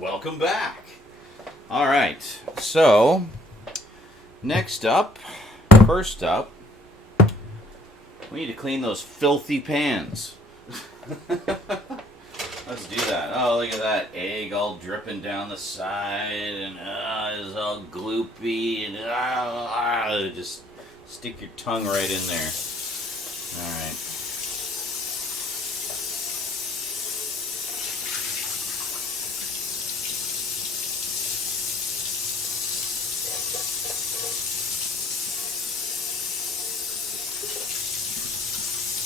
Welcome back. All right, so first up, we need to clean those filthy pans. Let's do that. Oh, look at that egg all dripping down the side, and it's all gloopy, and just stick your tongue right in there. All right.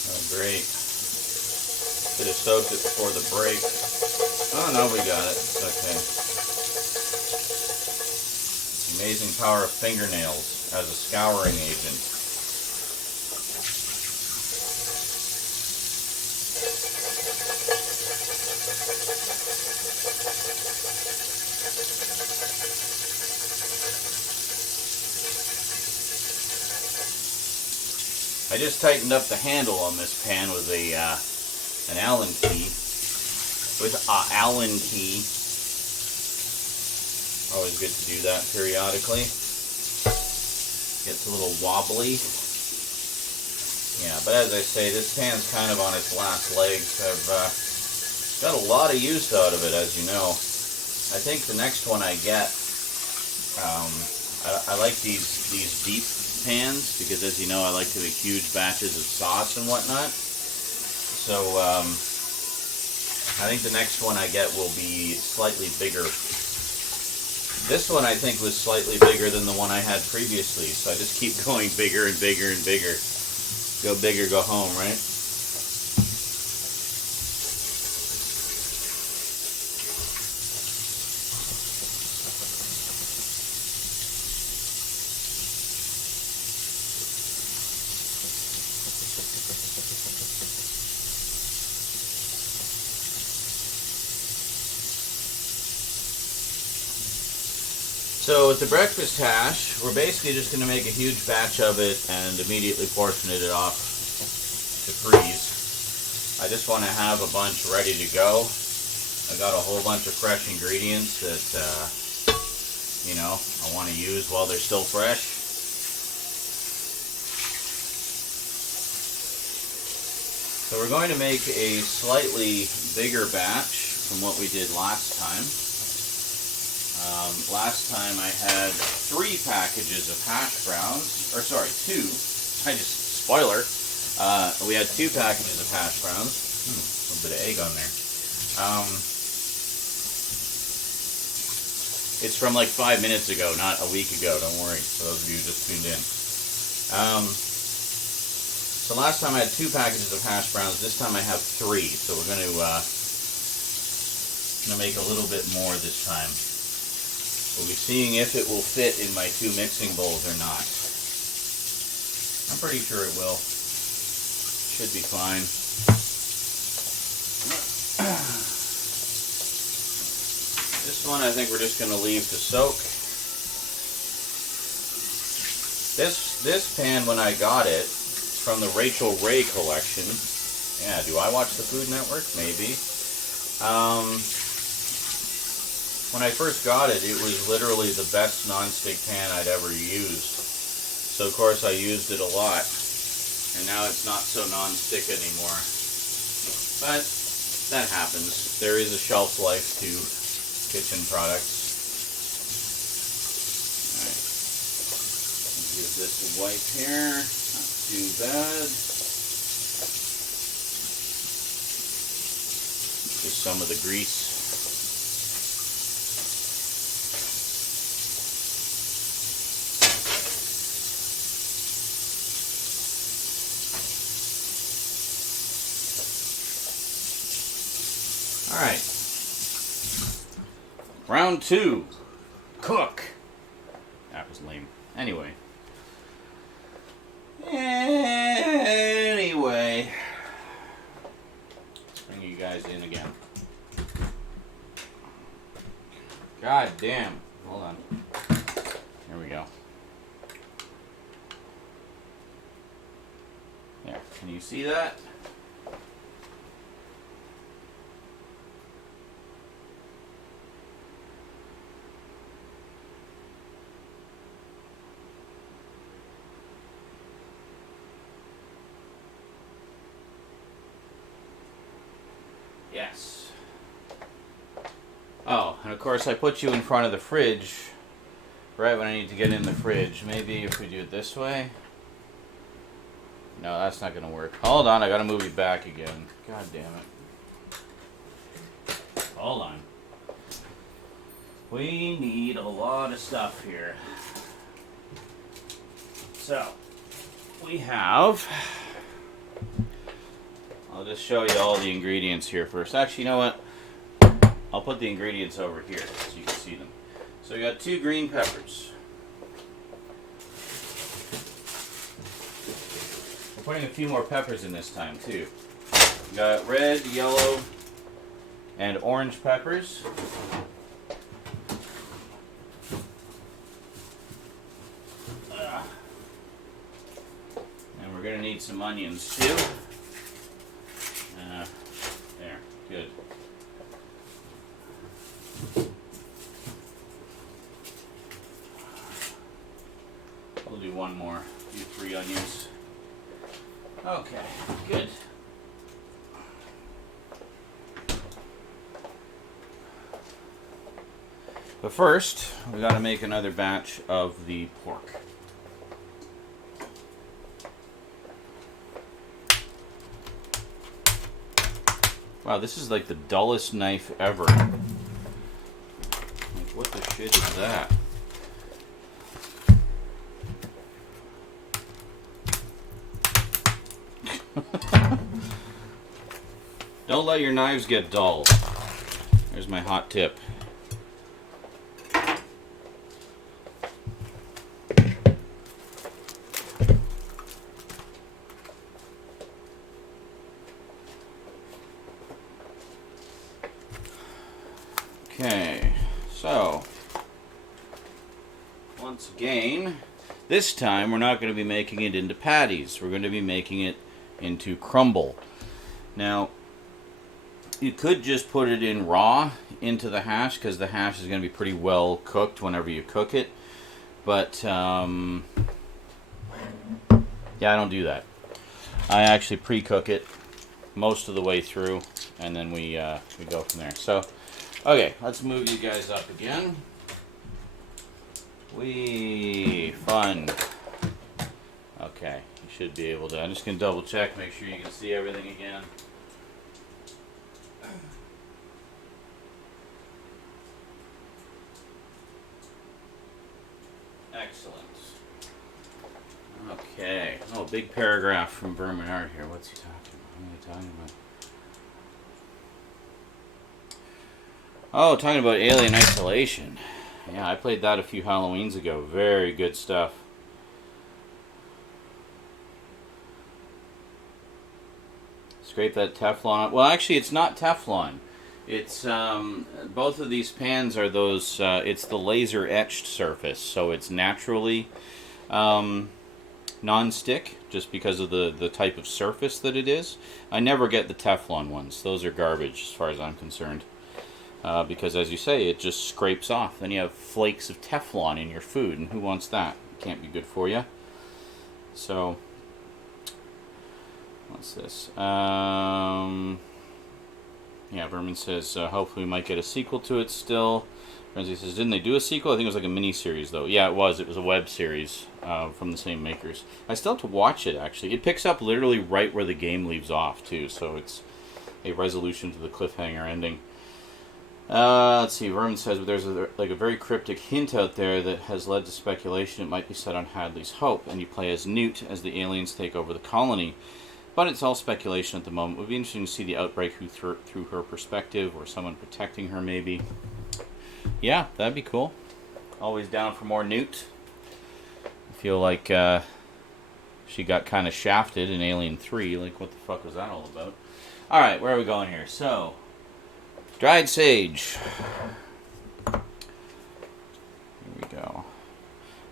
Oh, great. Could have soaked it before the break. Oh, no, we got it. It's okay. It's the amazing power of fingernails as a scouring agent. I just tightened up the handle on this pan with an Allen key. Allen key. Always good to do that periodically. Gets a little wobbly. Yeah, but as I say, this pan's kind of on its last legs. I've got a lot of use out of it, as you know. I think the next one I get, I like these deep pans because, as you know, I like to make huge batches of sauce and whatnot. So I think the next one I get will be slightly bigger. This one I think was slightly bigger than the one I had previously, so I just keep going bigger and bigger and bigger. Go big or go home, right? So with the breakfast hash, we're basically just going to make a huge batch of it and immediately portion it off to freeze. I just want to have a bunch ready to go. I got a whole bunch of fresh ingredients that, I want to use while they're still fresh. So we're going to make a slightly bigger batch from what we did last time. Last time I had 3 packages of hash browns, or sorry, 2. Spoiler. We had 2 packages of hash browns. A little bit of egg on there. It's from like 5 minutes ago, not a week ago, don't worry, for those of you who just tuned in. So last time I had 2 packages of hash browns, this time I have 3, so we're going to make a little bit more this time. We'll be seeing if it will fit in my 2 mixing bowls or not. I'm pretty sure it will. Should be fine. This one I think we're just going to leave to soak. This pan, when I got it, it's from the Rachael Ray collection. Yeah, do I watch the Food Network? Maybe. When I first got it, it was literally the best nonstick pan I'd ever used. So of course I used it a lot. And now it's not so nonstick anymore. But that happens. There is a shelf life to kitchen products. Alright. Give this a wipe here. Not too bad. Just some of the grease. Alright. Round 2. Cook. That was lame. Anyway. Let's bring you guys in again. God damn. Hold on. There we go. There. Can you see that? Yes. Oh, and of course I put you in front of the fridge right when I need to get in the fridge. Maybe if we do it this way. No, that's not going to work. Hold on, I got to move you back again. God damn it. Hold on. We need a lot of stuff here. So, we have... I'll just show you all the ingredients here first. Actually, you know what? I'll put the ingredients over here so you can see them. So we got 2 green peppers. We're putting a few more peppers in this time too. We got red, yellow, and orange peppers. And we're going to need some onions too. There, good. We'll do one more, do 3 onions. Okay, good. But first, we got to make another batch of the pork. Wow, this is like the dullest knife ever. Like, what the shit is that? Don't let your knives get dull. There's my hot tip. Okay, so once again, this time we're not going to be making it into patties. We're going to be making it into crumble. Now, you could just put it in raw into the hash because the hash is going to be pretty well cooked whenever you cook it. But, yeah, I don't do that. I actually pre-cook it most of the way through, and then we go from there. So, okay, let's move you guys up again. Fun. Okay, you should be able to. I'm just going to double check, make sure you can see everything again. Excellent. Okay. Oh, big paragraph from Bernard here. What's he talking about? What are they talking about? Oh, talking about Alien Isolation. Yeah, I played that a few Halloweens ago. Very good stuff. Scrape that Teflon. Well, actually, it's not Teflon. It's both of these pans are those. It's the laser etched surface, so it's naturally non-stick, just because of the type of surface that it is. I never get the Teflon ones. Those are garbage, as far as I'm concerned. Because, as you say, it just scrapes off. Then you have flakes of Teflon in your food, and who wants that? It can't be good for you. So, what's this? Yeah, Vermin says, hopefully we might get a sequel to it still. Renzi says, didn't they do a sequel? I think it was like a mini-series, though. Yeah, it was. It was a web series from the same makers. I still have to watch it, actually. It picks up literally right where the game leaves off, too. So it's a resolution to the cliffhanger ending. Let's see. Vermin says, but there's a very cryptic hint out there that has led to speculation it might be set on Hadley's Hope, and you play as Newt as the aliens take over the colony. But it's all speculation at the moment. It would be interesting to see the outbreak through her perspective, or someone protecting her, maybe. Yeah, that'd be cool. Always down for more Newt. I feel like she got kind of shafted in Alien 3. Like, what the fuck was that all about? Alright, where are we going here? So, dried sage. Here we go.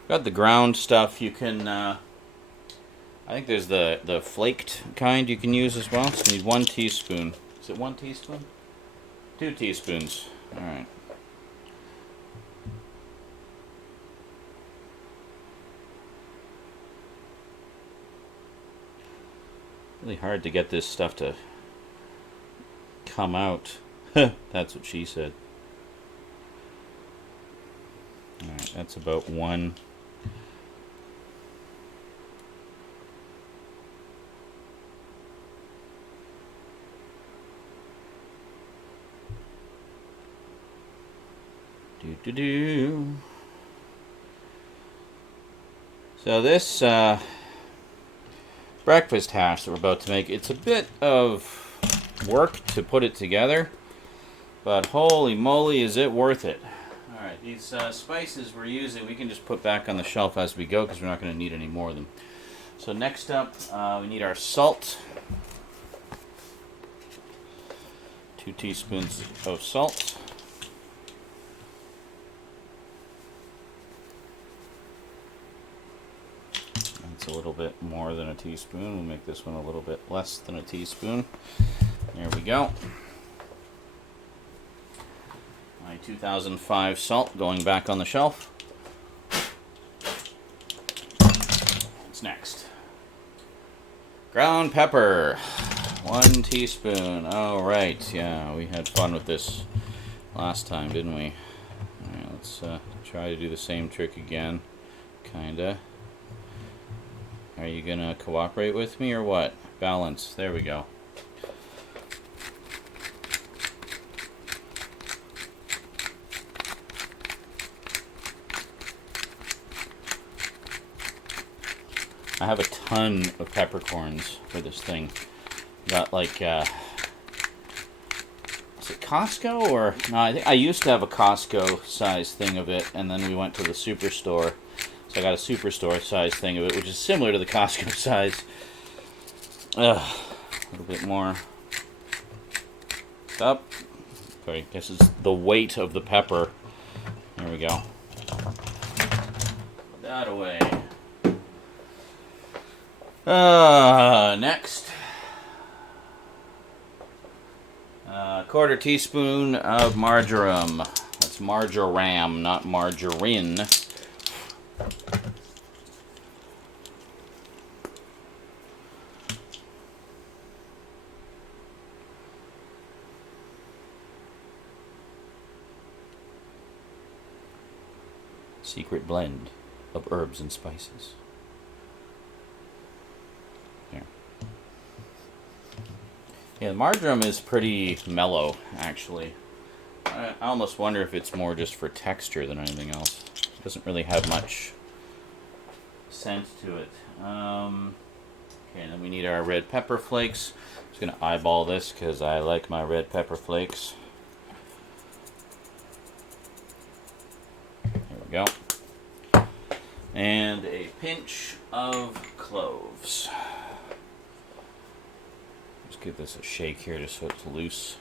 Got the ground stuff. You can... I think there's the flaked kind you can use as well. So you need 1 teaspoon. Is it 1 teaspoon? 2 teaspoons. Alright. Really hard to get this stuff to come out. That's what she said. Alright, that's about one. Do. So this breakfast hash that we're about to make, it's a bit of work to put it together, but holy moly, is it worth it. Alright, these spices we're using, we can just put back on the shelf as we go because we're not going to need any more of them. So next up, we need our salt. 2 teaspoons of salt. It's a little bit more than a teaspoon. We'll make this one a little bit less than a teaspoon. There we go. My 2005 salt going back on the shelf. What's next? Ground pepper. 1 teaspoon. All right. Yeah, we had fun with this last time, didn't we? All right, let's try to do the same trick again. Kinda. Are you gonna cooperate with me or what? Balance. There we go. I have a ton of peppercorns for this thing. Got like, is it Costco or no? I think I used to have a Costco size thing of it, and then we went to the Superstore. So I got a Superstore size thing of it, which is similar to the Costco size. A little bit more. Up. Okay, I guess it's the weight of the pepper. There we go. Put that away. Next. 1/4 teaspoon of marjoram. That's marjoram, not margarine. Secret blend of herbs and spices. There. Yeah, the marjoram is pretty mellow, actually. I almost wonder if it's more just for texture than anything else. It doesn't really have much scent to it. Okay, then we need our red pepper flakes. I'm just going to eyeball this because I like my red pepper flakes. There we go. And a pinch of cloves. Let's give this a shake here just so it's loose.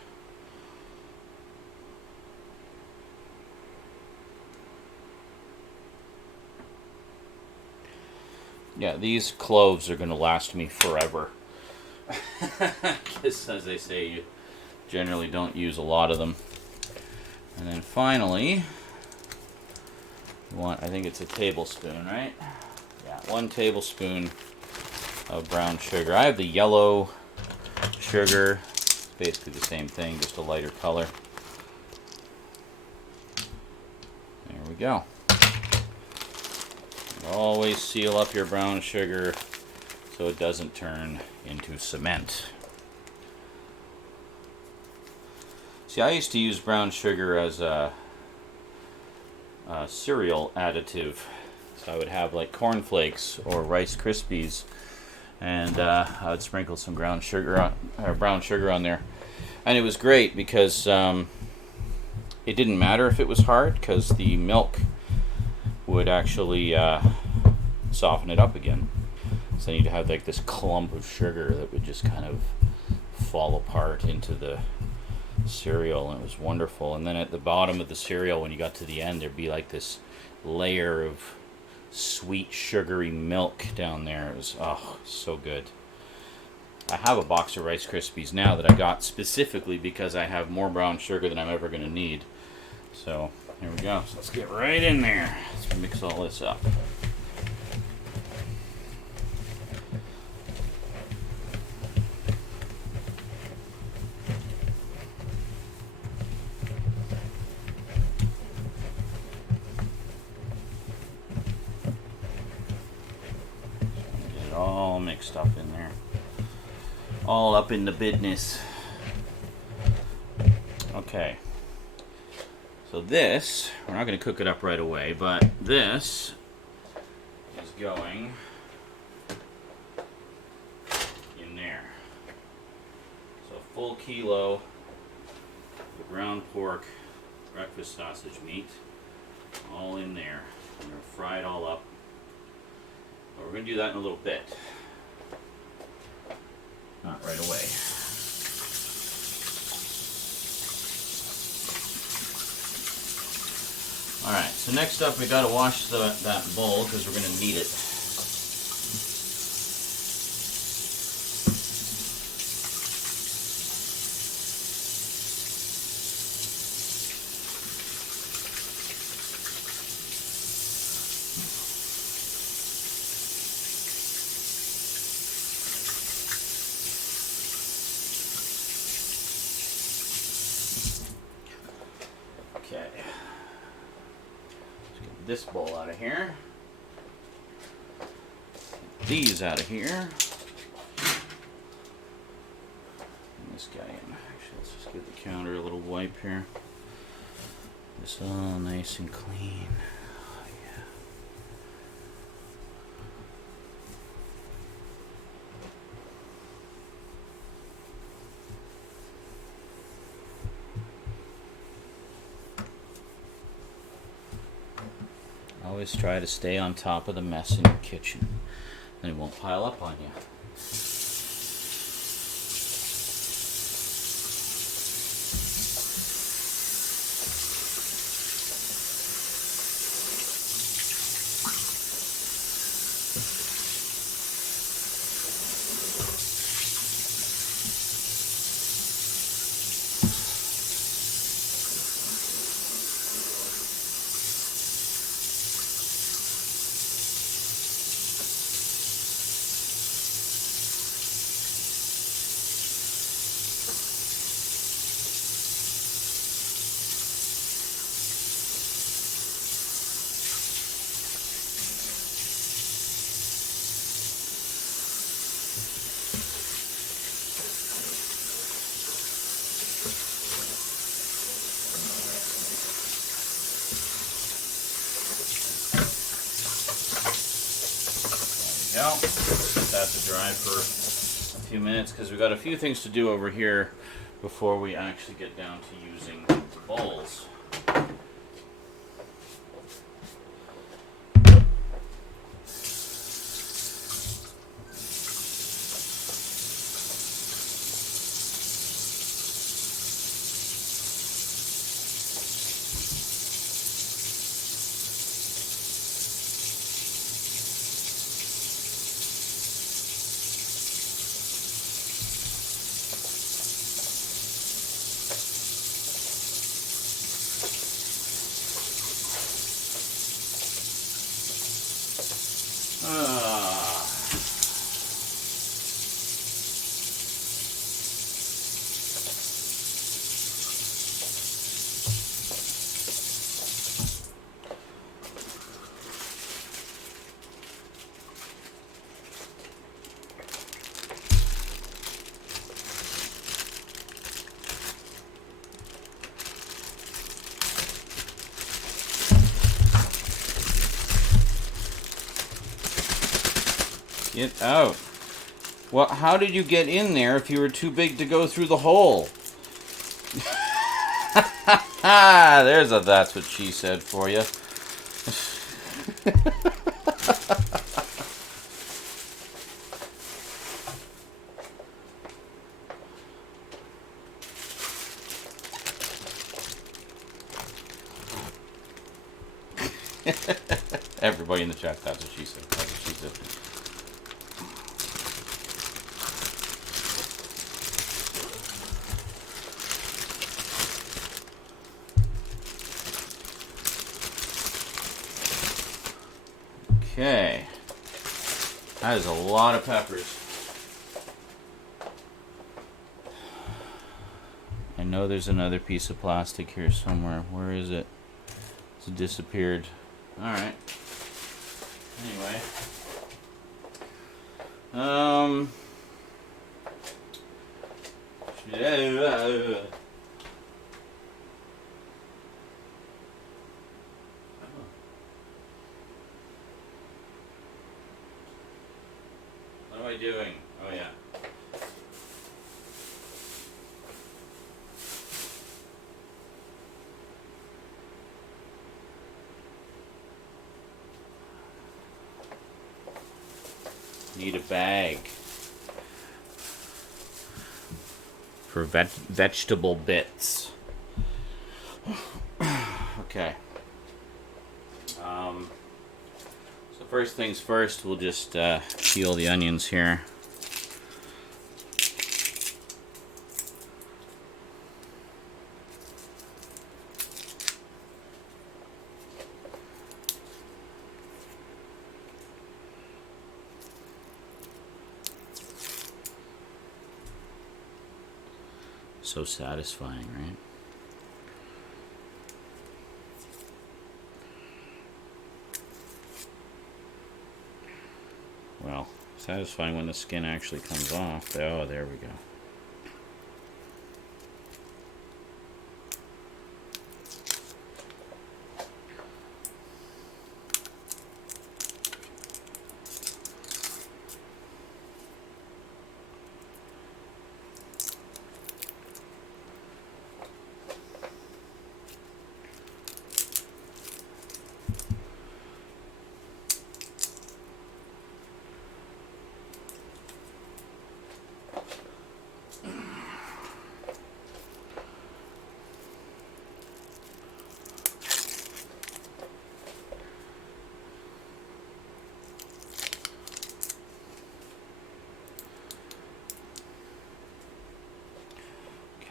Yeah, these cloves are going to last me forever. Because, as they say, you generally don't use a lot of them. And then finally, you want, I think it's a tablespoon, right? Yeah, 1 tablespoon of brown sugar. I have the yellow sugar. It's basically the same thing, just a lighter color. There we go. Always seal up your brown sugar so it doesn't turn into cement. See, I used to use brown sugar as a cereal additive. So I would have like cornflakes or Rice Krispies, and I would sprinkle some brown sugar on there, and it was great because it didn't matter if it was hard because the milk would actually soften it up again. So you'd have like this clump of sugar that would just kind of fall apart into the cereal, and it was wonderful. And then at the bottom of the cereal, when you got to the end, there'd be like this layer of sweet sugary milk down there. It was so good. I have a box of Rice Krispies now that I got specifically because I have more brown sugar than I'm ever going to need. So here we go. So let's get right in there. Let's mix all this up. mixed up in there. All up in the business. Okay. So this, we're not going to cook it up right away, but this is going in there. So a full kilo of ground pork, breakfast sausage meat, all in there. I'm going to fry it all up. But we're going to do that in a little bit. Not right away. Alright, so next up we got to wash that bowl because we're going to need it. Okay. Let's get this bowl out of here. Get these out of here. And this guy in. Actually, let's just give the counter a little wipe here. This all nice and clean. Oh, yeah. Always try to stay on top of the mess in your kitchen. Then it won't pile up on you. Now, let that to dry for a few minutes because we've got a few things to do over here before we actually get down to using the bowls. Get out. Well, how did you get in there if you were too big to go through the hole? There's a that's what she said for you. Everybody in the chat, that's what she said. That's what she said. Okay. That is a lot of peppers. I know there's another piece of plastic here somewhere. Where is it? It's disappeared. Alright. Anyway. Um. What am I doing? Oh yeah. Need a bag for vegetable bits. Okay. So first things first, we'll just peel the onions here. So satisfying, right? Well, satisfying when the skin actually comes off. Oh, there we go.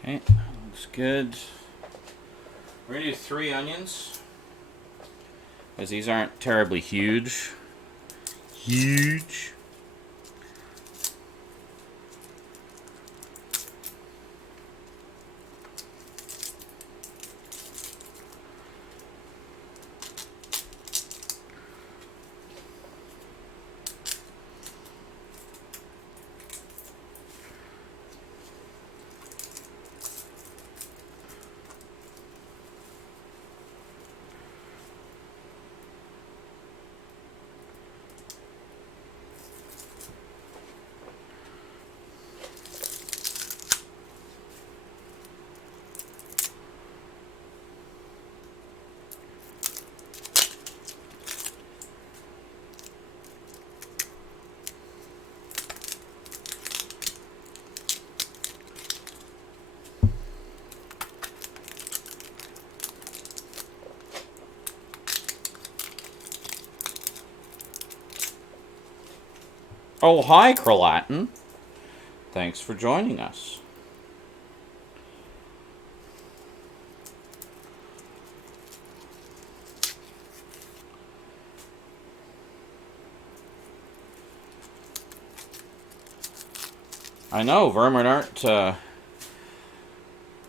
Okay, looks good. We're gonna do 3 onions, because these aren't terribly huge. Huge. Oh, hi, Kralatin. Thanks for joining us. I know, Verminart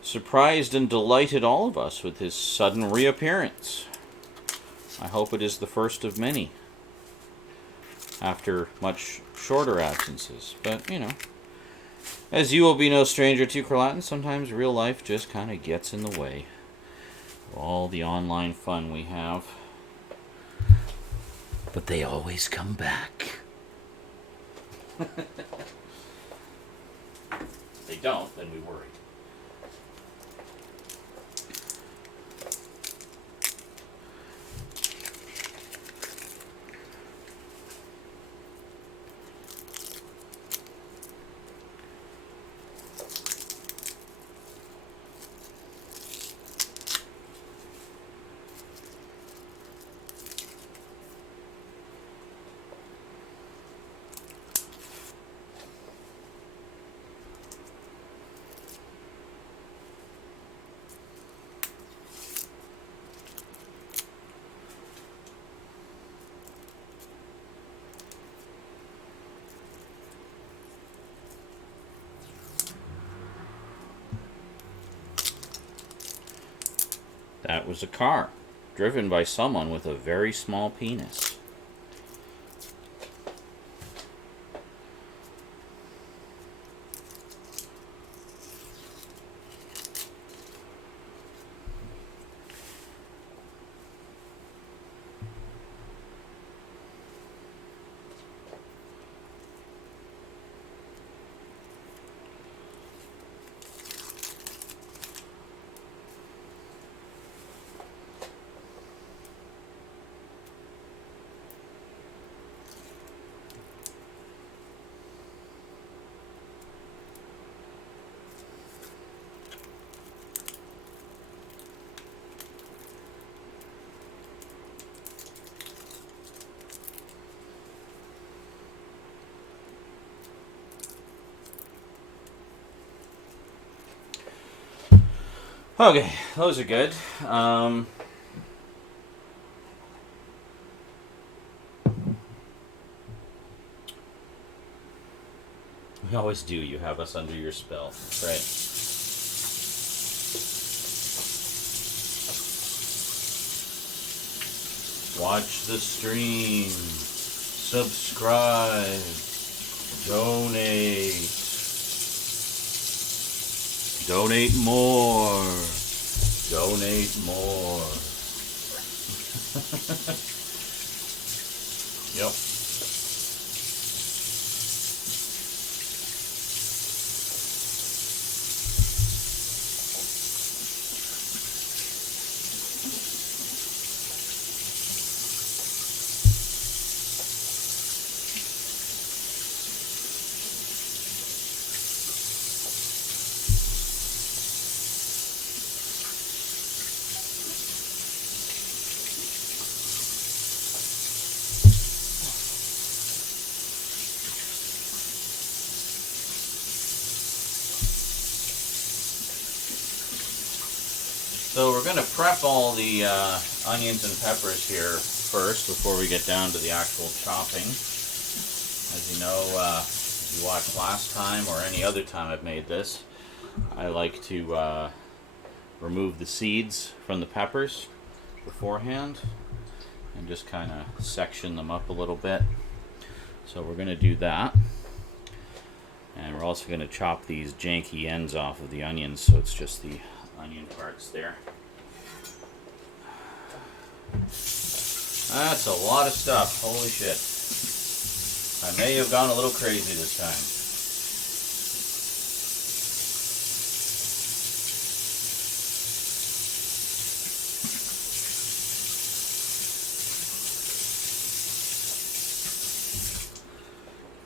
surprised and delighted all of us with his sudden reappearance. I hope it is the first of many, after much shorter absences. But, you know, as you will be no stranger to, Kralatin, sometimes real life just kind of gets in the way of all the online fun we have. But they always come back. If they don't, then we worry. That was a car, driven by someone with a very small penis. Okay, those are good. We always do. You have us under your spell. That's right. Watch the stream. Subscribe. Donate. Donate more. Donate more. Yep. So we're going to prep all the onions and peppers here first before we get down to the actual chopping. As you know, if you watched last time or any other time I've made this, I like to remove the seeds from the peppers beforehand and just kind of section them up a little bit. So we're going to do that. And we're also going to chop these janky ends off of the onions, so it's just the onion parts there. That's a lot of stuff. Holy shit. I may have gone a little crazy this time.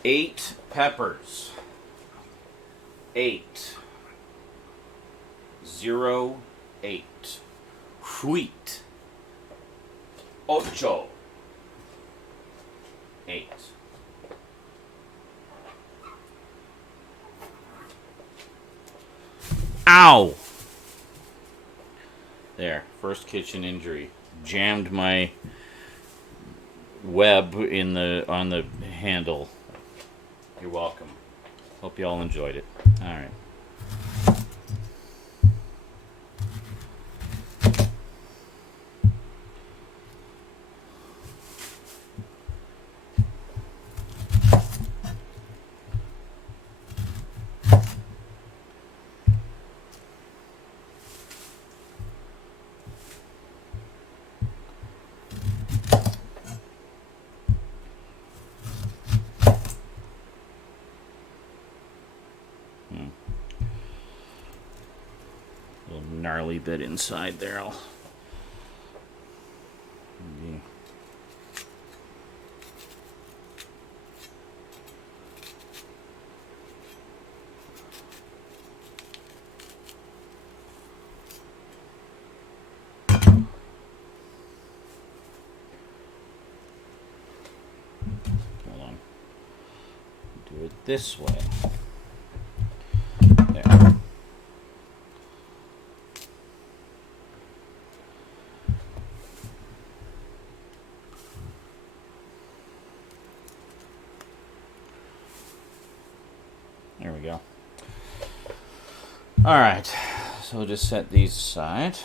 Eight peppers. 8. 0, 8. Wheat. 8. 8. Ow! There, first kitchen injury. Jammed my web on the handle. You're welcome. Hope you all enjoyed it. All right. Gnarly bit inside there. Hold on. Do it this way. There. There we go. All right, so we'll just set these aside.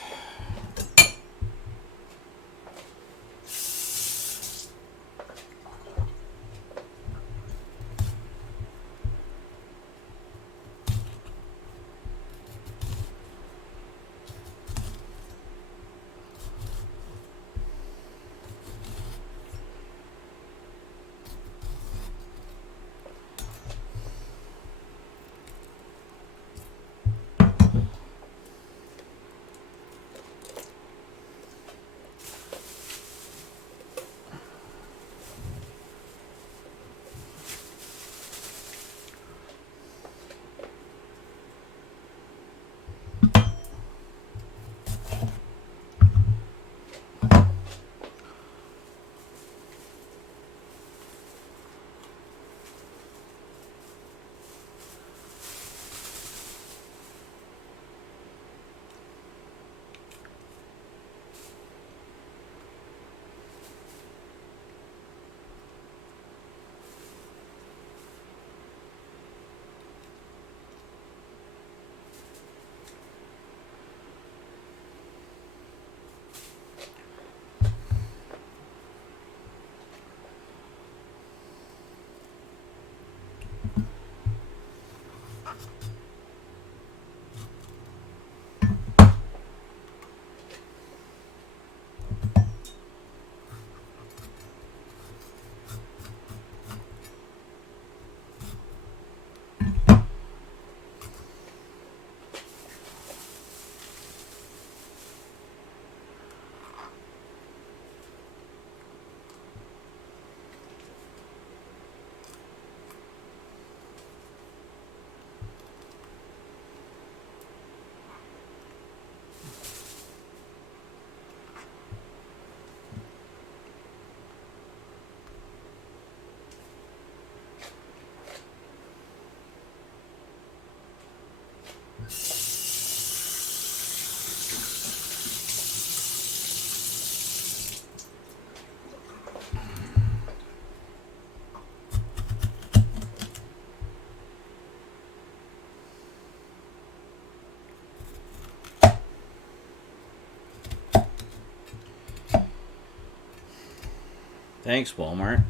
Thanks, Walmart.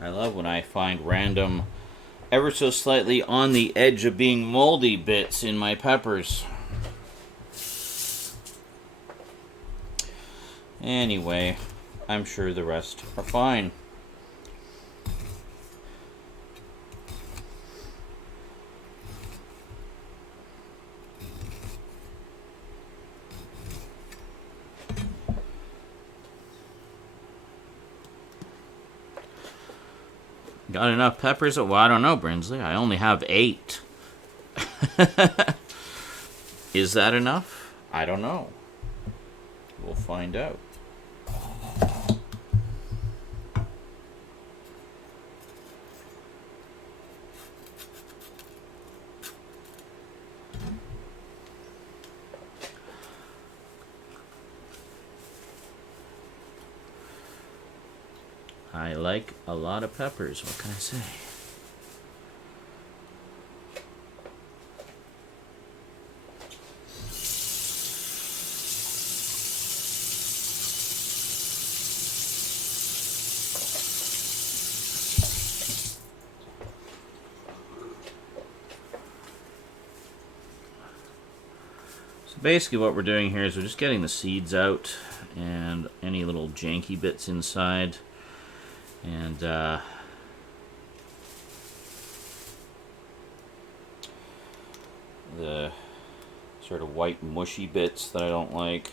I love when I find random, ever so slightly on the edge of being moldy bits in my peppers. Anyway, I'm sure the rest are fine. Got enough peppers? Well, I don't know, Brinsley. I only have 8. Is that enough? I don't know. We'll find out. I like a lot of peppers. What can I say? So basically what we're doing here is we're just getting the seeds out and any little janky bits inside. And the sort of white mushy bits that I don't like.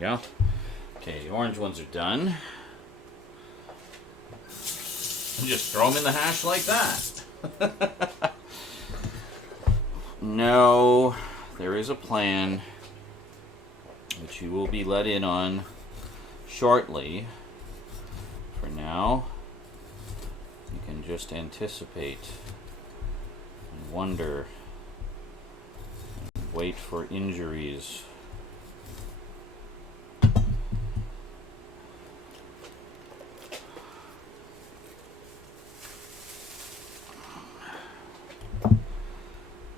Go. Okay, the orange ones are done. Just throw them in the hash like that. No, there is a plan which you will be let in on shortly. For now, you can just anticipate and wonder and wait for injuries.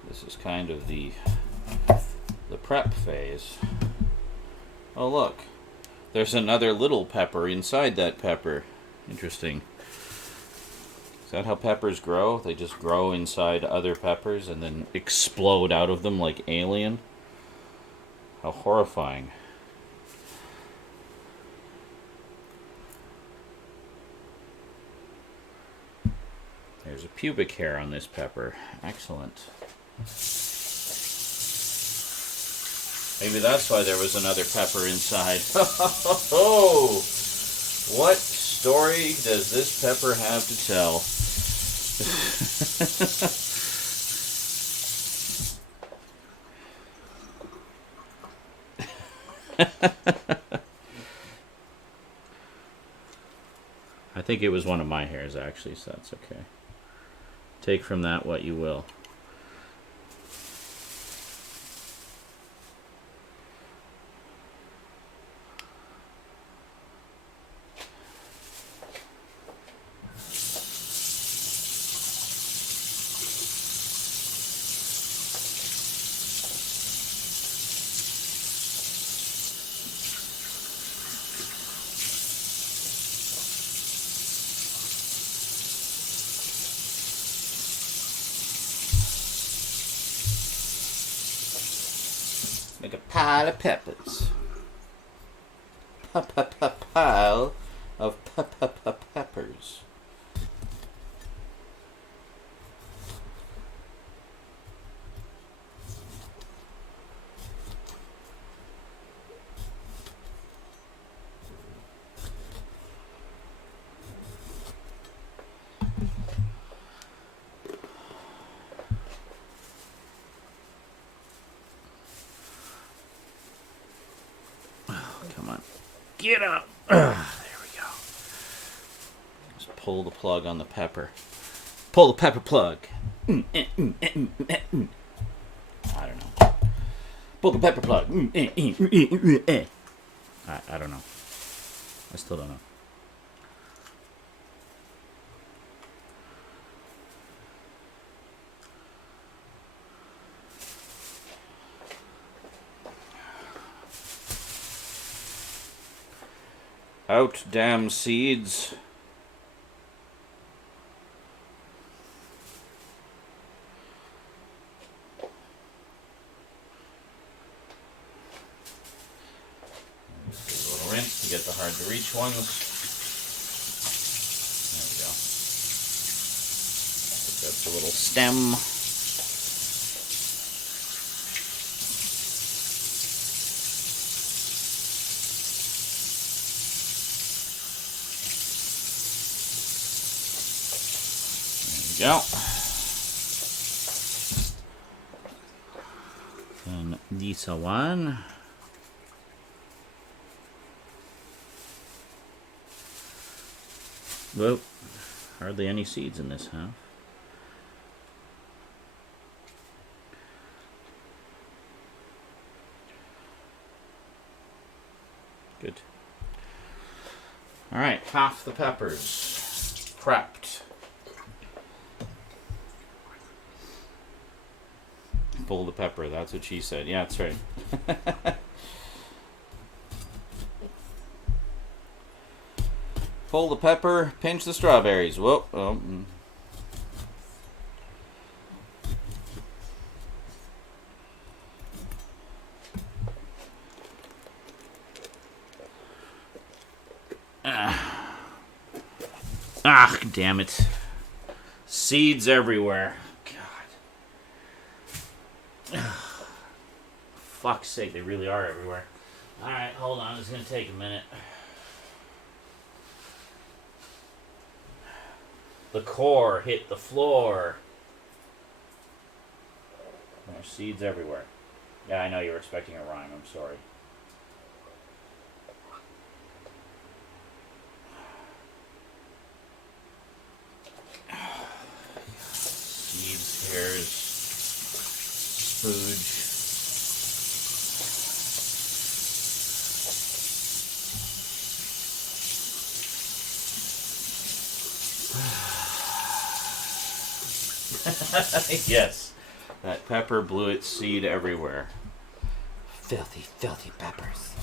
This is kind of the prep phase. Oh look, there's another little pepper inside that pepper. Interesting. Is that how peppers grow? They just grow inside other peppers and then explode out of them like Alien? How horrifying. There's a pubic hair on this pepper. Excellent. Maybe that's why there was another pepper inside. Oh, what story does this pepper have to tell? I think it was one of my hairs, actually, so that's okay. Take from that what you will. Make a pile of peppers. Pile of peppers. Come on. Get up. There we go. Just pull the plug on the pepper. Pull the pepper plug. I don't know. Pull the pepper plug. I don't know. I still don't know. Out, damn seeds. Just a little rinse to get the hard to reach ones. There we go. That's a little stem. Go. And this one. Well, hardly any seeds in this, huh? Good. All right, half the peppers prepped. Pull the pepper, that's what she said. Yeah, that's right. Pull the pepper, pinch the strawberries. Whoa. Oh. Ah, damn it. Seeds everywhere. Fuck's sake, they really are everywhere. Alright, hold on, it's gonna take a minute. The core hit the floor. There's seeds everywhere. Yeah, I know you were expecting a rhyme, I'm sorry. Seeds, hairs, spooge. Yes, that pepper blew its seed everywhere. Filthy, filthy peppers.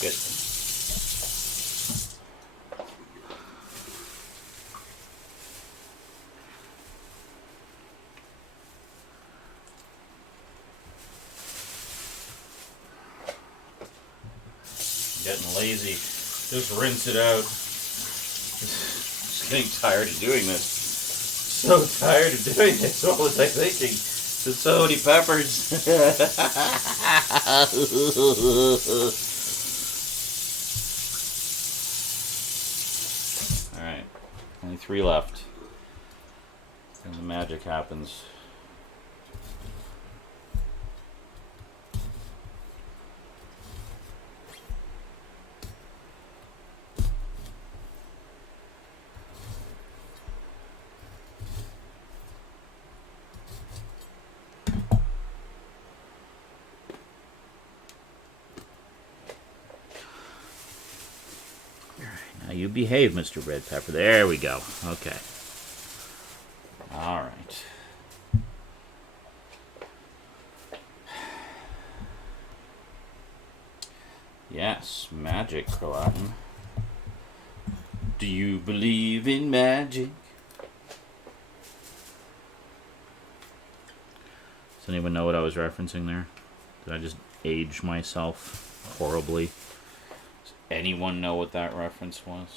Good. Getting lazy. Just rinse it out. Just getting tired of doing this. So tired of doing this. What was I thinking? There's so many peppers. Alright. Only 3 left. And the magic happens. Now you behave, Mr. Red Pepper. There we go. Okay. All right. Yes, magic, Croatan. Do you believe in magic? Does anyone know what I was referencing there? Did I just age myself horribly? Does anyone know what that reference was?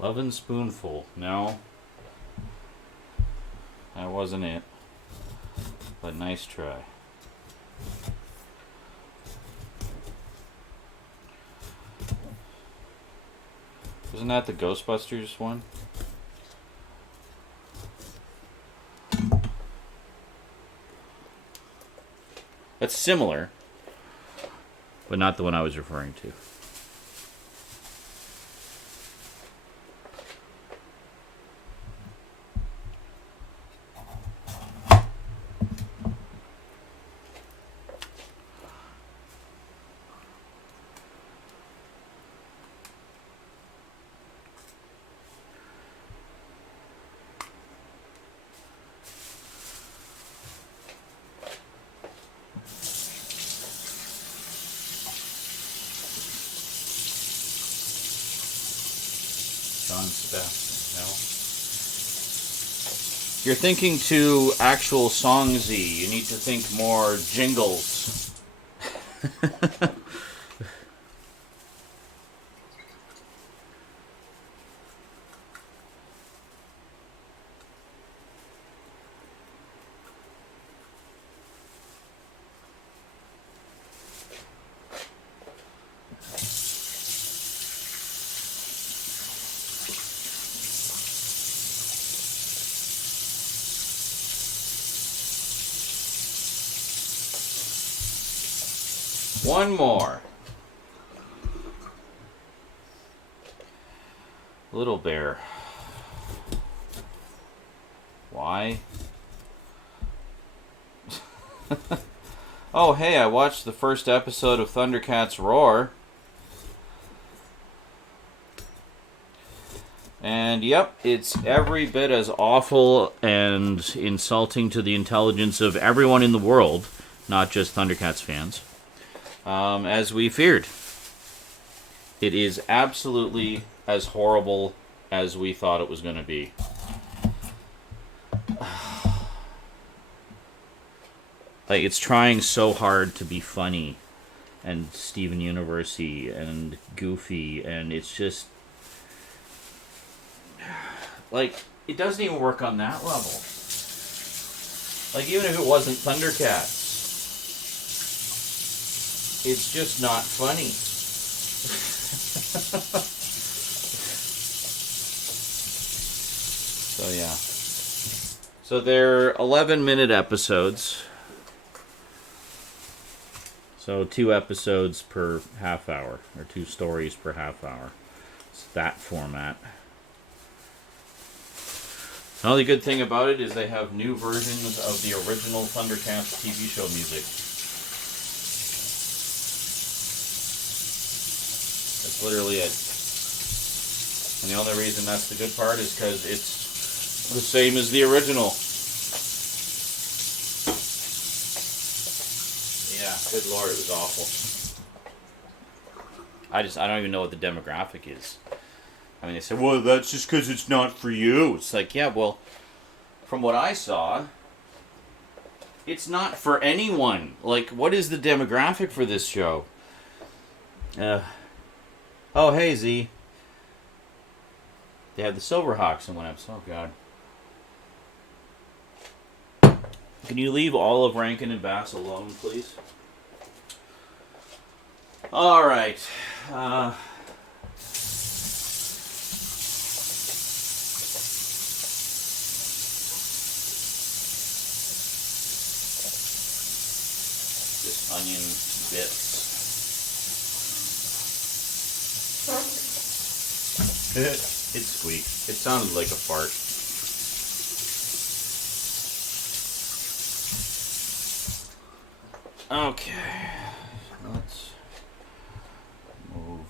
Lovin' Spoonful. No. That wasn't it. But nice try. Wasn't that the Ghostbusters one? That's similar, but not the one I was referring to. John Sebastian, no. You're thinking to actual songsy. You need to think more jingles. One more. Little Bear. Why? Oh, hey, I watched the first episode of Thundercats Roar. And yep, it's every bit as awful and insulting to the intelligence of everyone in the world, not just Thundercats fans, as we feared. It is absolutely as horrible as we thought it was going to be. Like, it's trying so hard to be funny and Steven Universe-y and goofy, and it's just... like, it doesn't even work on that level. Like, even if it wasn't Thundercats, it's just not funny. So, yeah. So they're 11-minute episodes. So 2 episodes per half hour, or 2 stories per half hour. It's that format. The only good thing about it is they have new versions of the original Thundercats TV show music. That's literally it. And the only reason that's the good part is because it's the same as the original. Yeah, good lord, it was awful. I don't even know what the demographic is. I mean, they said, well, that's just because it's not for you. It's like, yeah, well, from what I saw, it's not for anyone. Like, what is the demographic for this show? Oh, hey, Z. They had the Silverhawks in one episode. Oh, God. Can you leave all of Rankin and Bass alone, please? All right. Just onion bits. It squeaked. It sounded like a fart. Okay, let's move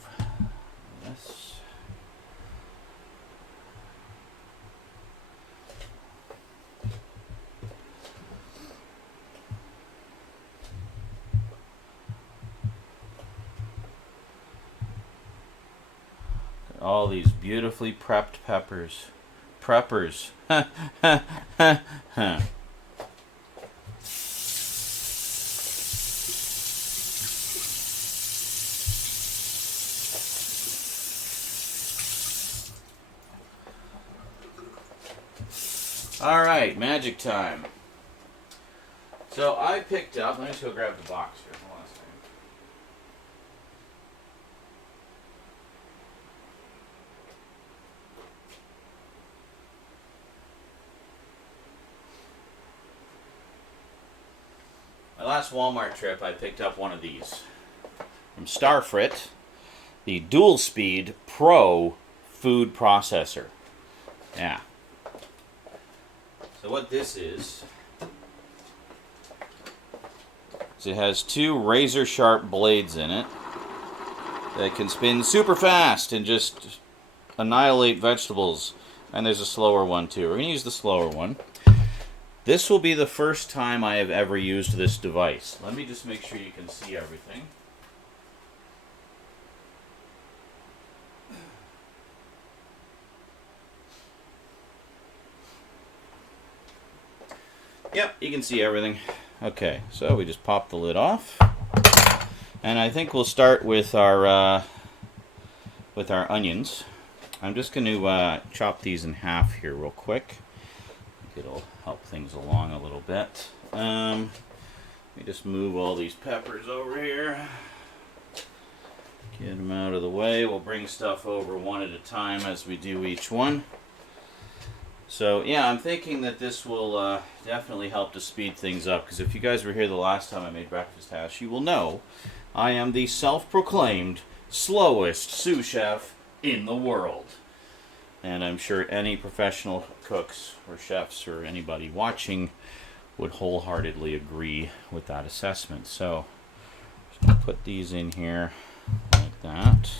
this. All these beautifully prepped peppers. Preppers. All right, magic time. So I picked up, let me just go grab the box here. Hold on a second. My last Walmart trip, I picked up one of these from Starfrit, the Dual Speed Pro food processor. Yeah. So what this is it has two razor sharp blades in it that can spin super fast and just annihilate vegetables. And there's a slower one too. We're going to use the slower one. This will be the first time I have ever used this device. Let me just make sure you can see everything. Yep, you can see everything. Okay, so we just pop the lid off. And I think we'll start with our onions. I'm just going to chop these in half here real quick. I think it'll help things along a little bit. Let me just move all these peppers over here. Get them out of the way. We'll bring stuff over one at a time as we do each one. So yeah, I'm thinking that this will definitely help to speed things up, because if you guys were here the last time I made breakfast hash, you will know I am the self-proclaimed slowest sous chef in the world. And I'm sure any professional cooks or chefs or anybody watching would wholeheartedly agree with that assessment. So just going to put these in here like that.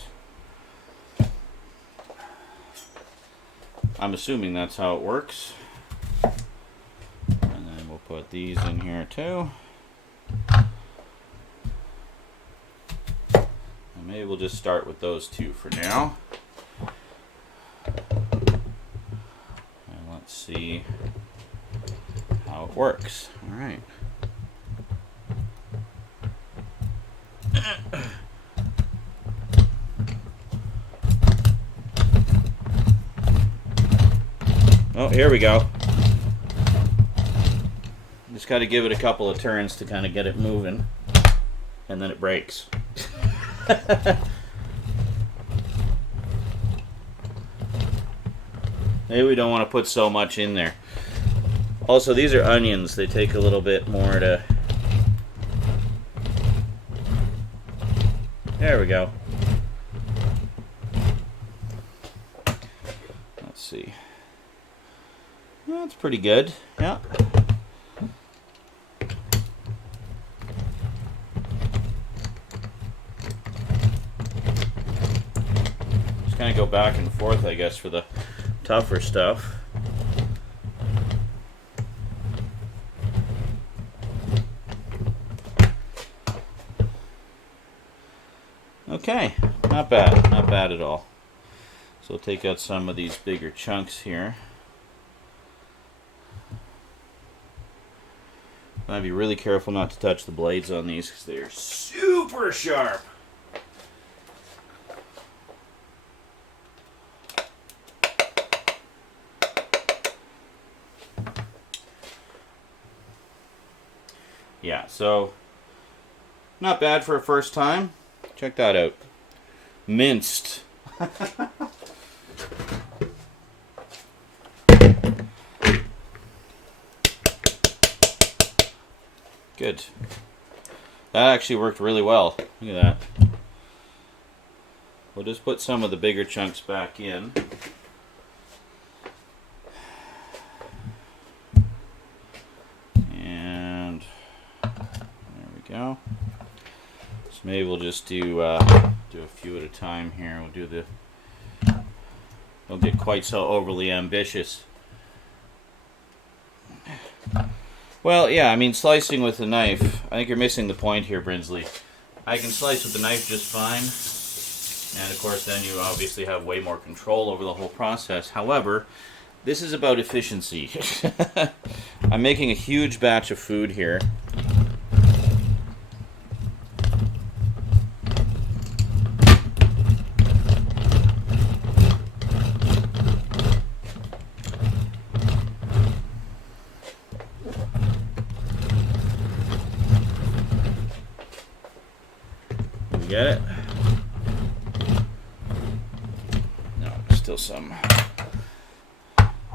I'm assuming that's how it works. And then we'll put these in here too. And maybe we'll just start with those two for now. And let's see how it works. All right. Oh, here we go. Just got to give it a couple of turns to kind of get it moving, and then it breaks. Maybe we don't want to put so much in there. Also, these are onions. They take a little bit more to... There we go. Let's see. That's pretty good. Yeah. Just kind of go back and forth, I guess, for the tougher stuff. Okay, not bad at all. So we'll take out some of these bigger chunks here. I'd be really careful not to touch the blades on these because they're super sharp. Yeah, so not bad for a first time. Check that out. Minced. Good. That actually worked really well. Look at that. we'll just put some of the bigger chunks back in. And there we go. So maybe we'll just do a few at a time here. Don't get quite so overly ambitious. Well, yeah, I mean, slicing with a knife, I think you're missing the point here, Brinsley. I can slice with the knife just fine, and of course then you obviously have way more control over the whole process. However, this is about efficiency. I'm making a huge batch of food here. Get it? No, still some.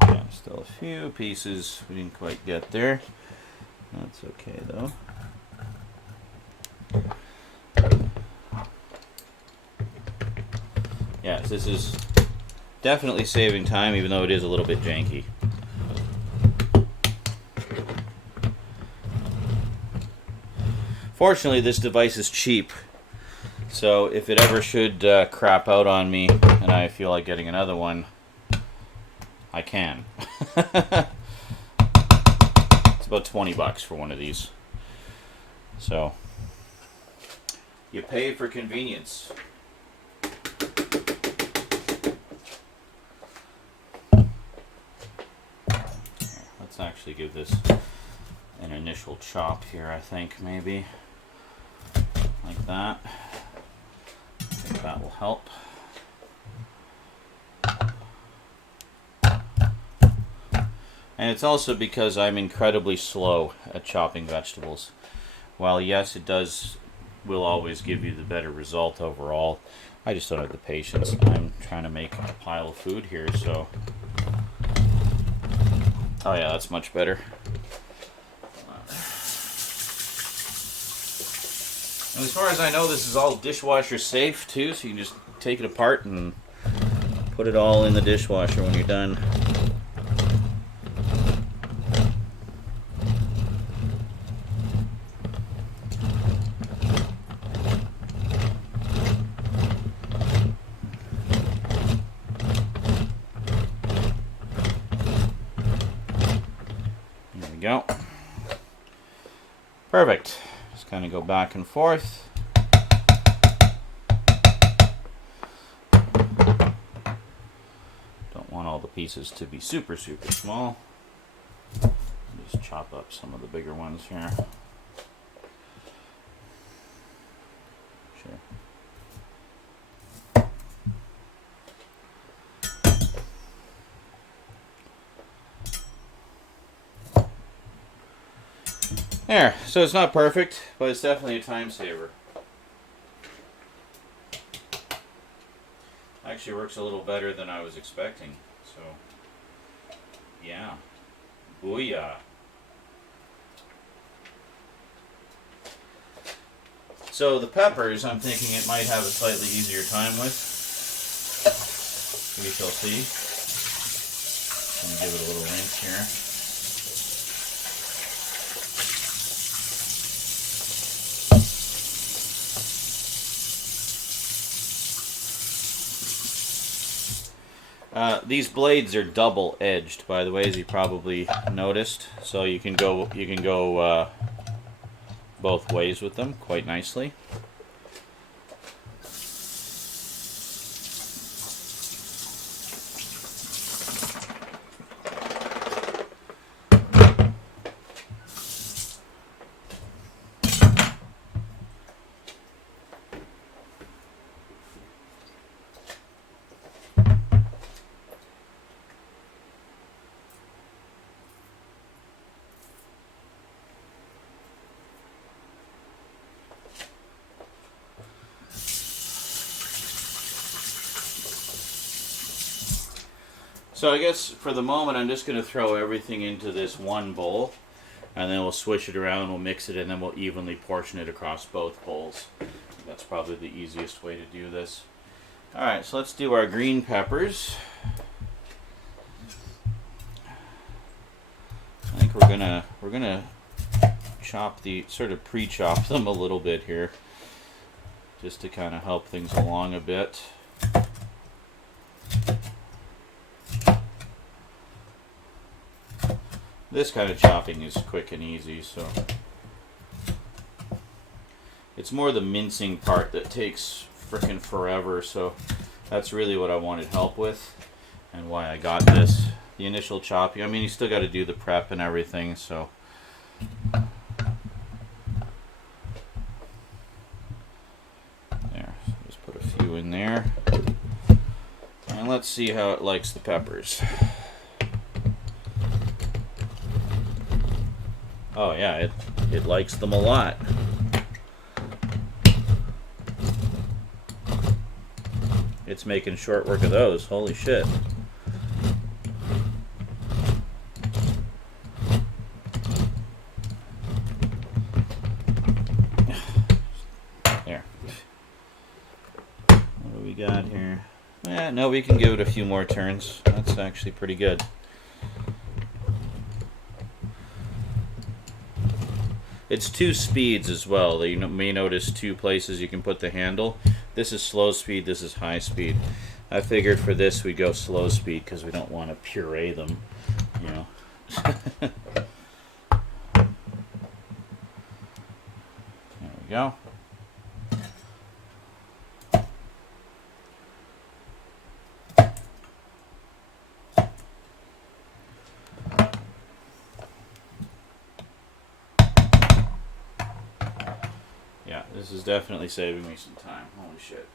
Yeah, still a few pieces we didn't quite get there. That's okay though. Yes, this is definitely saving time, even though it is a little bit janky. Fortunately, this device is cheap. So if it ever should crap out on me and I feel like getting another one, I can. It's about 20 bucks for one of these. So you pay for convenience. Let's actually give this an initial chop here, I think, maybe. Like that. I think that will help. And it's also because I'm incredibly slow at chopping vegetables. While yes, will always give you the better result overall, I just don't have the patience. I'm trying to make a pile of food here, so. Oh yeah, that's much better. And as far as I know, this is all dishwasher safe too, so you can just take it apart and put it all in the dishwasher when you're done. There we go. Perfect. Kind of go back and forth. Don't want all the pieces to be super small. Just chop up some of the bigger ones here. Sure. There, so it's not perfect, but it's definitely a time saver. Actually works a little better than I was expecting, so yeah, booyah. So the peppers, I'm thinking it might have a slightly easier time with. We shall see. Let me give it a little rinse here. These blades are double-edged, by the way, as you probably noticed. So you can go both ways with them quite nicely. So I guess for the moment I'm just going to throw everything into this one bowl, and then we'll switch it around, we'll mix it, and then we'll evenly portion it across both bowls. That's probably the easiest way to do this. Alright, so let's do our green peppers. I think we're gonna chop sort of pre-chop them a little bit here, just to kind of help things along a bit. This kind of chopping is quick and easy, so it's more the mincing part that takes frickin' forever, so that's really what I wanted help with and why I got this. The initial chopping, I mean, you still got to do the prep and everything, so there, just put a few in there, and let's see how it likes the peppers. Oh yeah, it likes them a lot. It's making short work of those. Holy shit. There. What do we got here? No, we can give it a few more turns. That's actually pretty good. It's 2 speeds as well. You may notice 2 places you can put the handle. This is slow speed, this is high speed. I figured for this we'd go slow speed because we don't want to puree them, you know. There we go. Yeah, this is definitely saving me some time. Holy shit.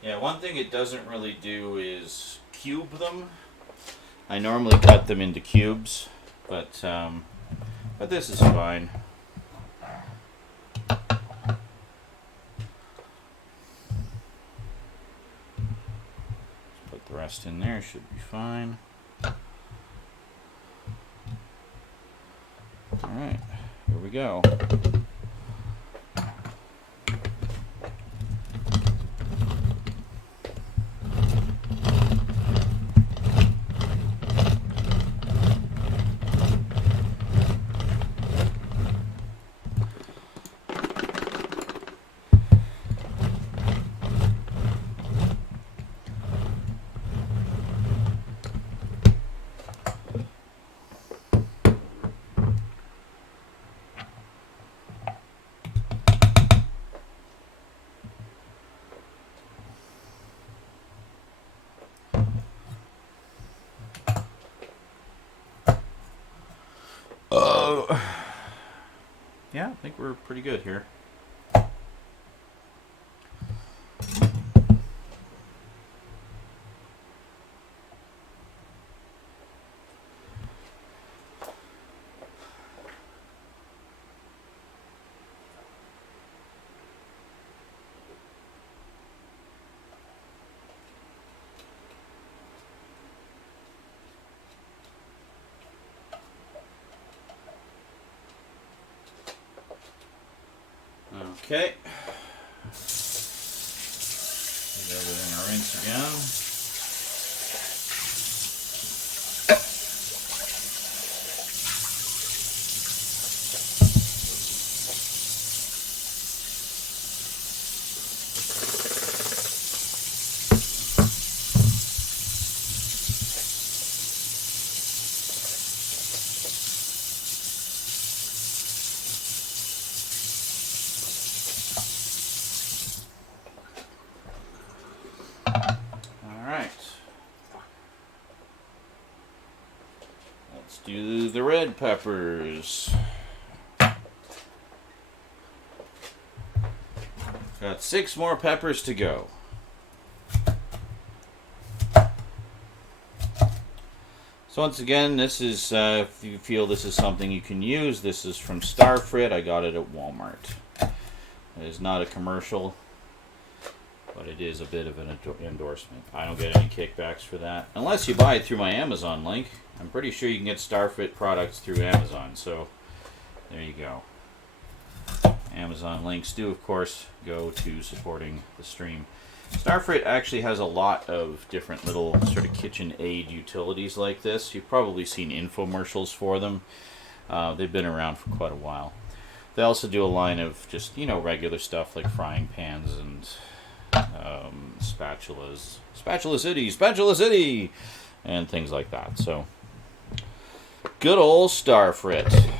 Yeah, one thing it doesn't really do is cube them. I normally cut them into cubes, but this is fine. Put the rest in there, should be fine. Alright, here we go. Yeah, I think we're pretty good here. Okay. Give everything a rinse again. Do the red peppers. Got 6 more peppers to go. So once again, this is, if you feel this is something you can use, this is from Starfrit. I got it at Walmart. It is not a commercial. But it is a bit of an endorsement. I don't get any kickbacks for that. Unless you buy it through my Amazon link. I'm pretty sure you can get Starfrit products through Amazon. So, there you go. Amazon links do, of course, go to supporting the stream. Starfrit actually has a lot of different little sort of kitchen aid utilities like this. You've probably seen infomercials for them. They've been around for quite a while. They also do a line of just, regular stuff like frying pans and spatulas. Spatula City! And things like that. So, good old Starfrit.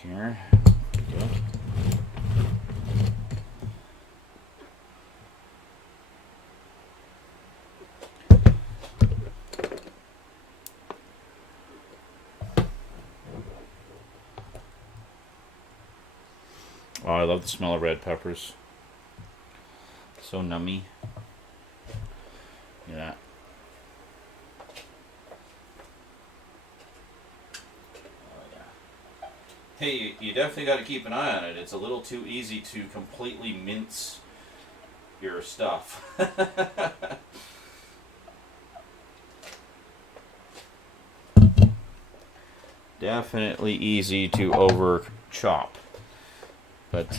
Here. Good. Oh, I love the smell of red peppers. So nummy. Yeah. Hey, you definitely got to keep an eye on it. It's a little too easy to completely mince your stuff. Definitely easy to over chop. But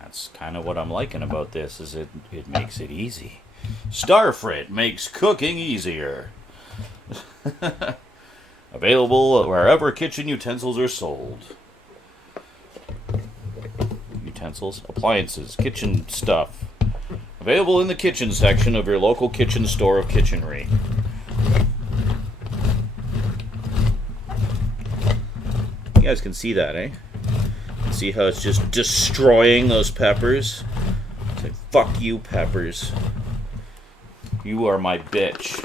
that's kind of what I'm liking about this, is it makes it easy. Starfrit makes cooking easier. Available wherever kitchen utensils are sold. Utensils, appliances, kitchen stuff. Available in the kitchen section of your local kitchen store of kitchenry. You guys can see that, eh? See how it's just destroying those peppers? It's like, fuck you, peppers. You are my bitch.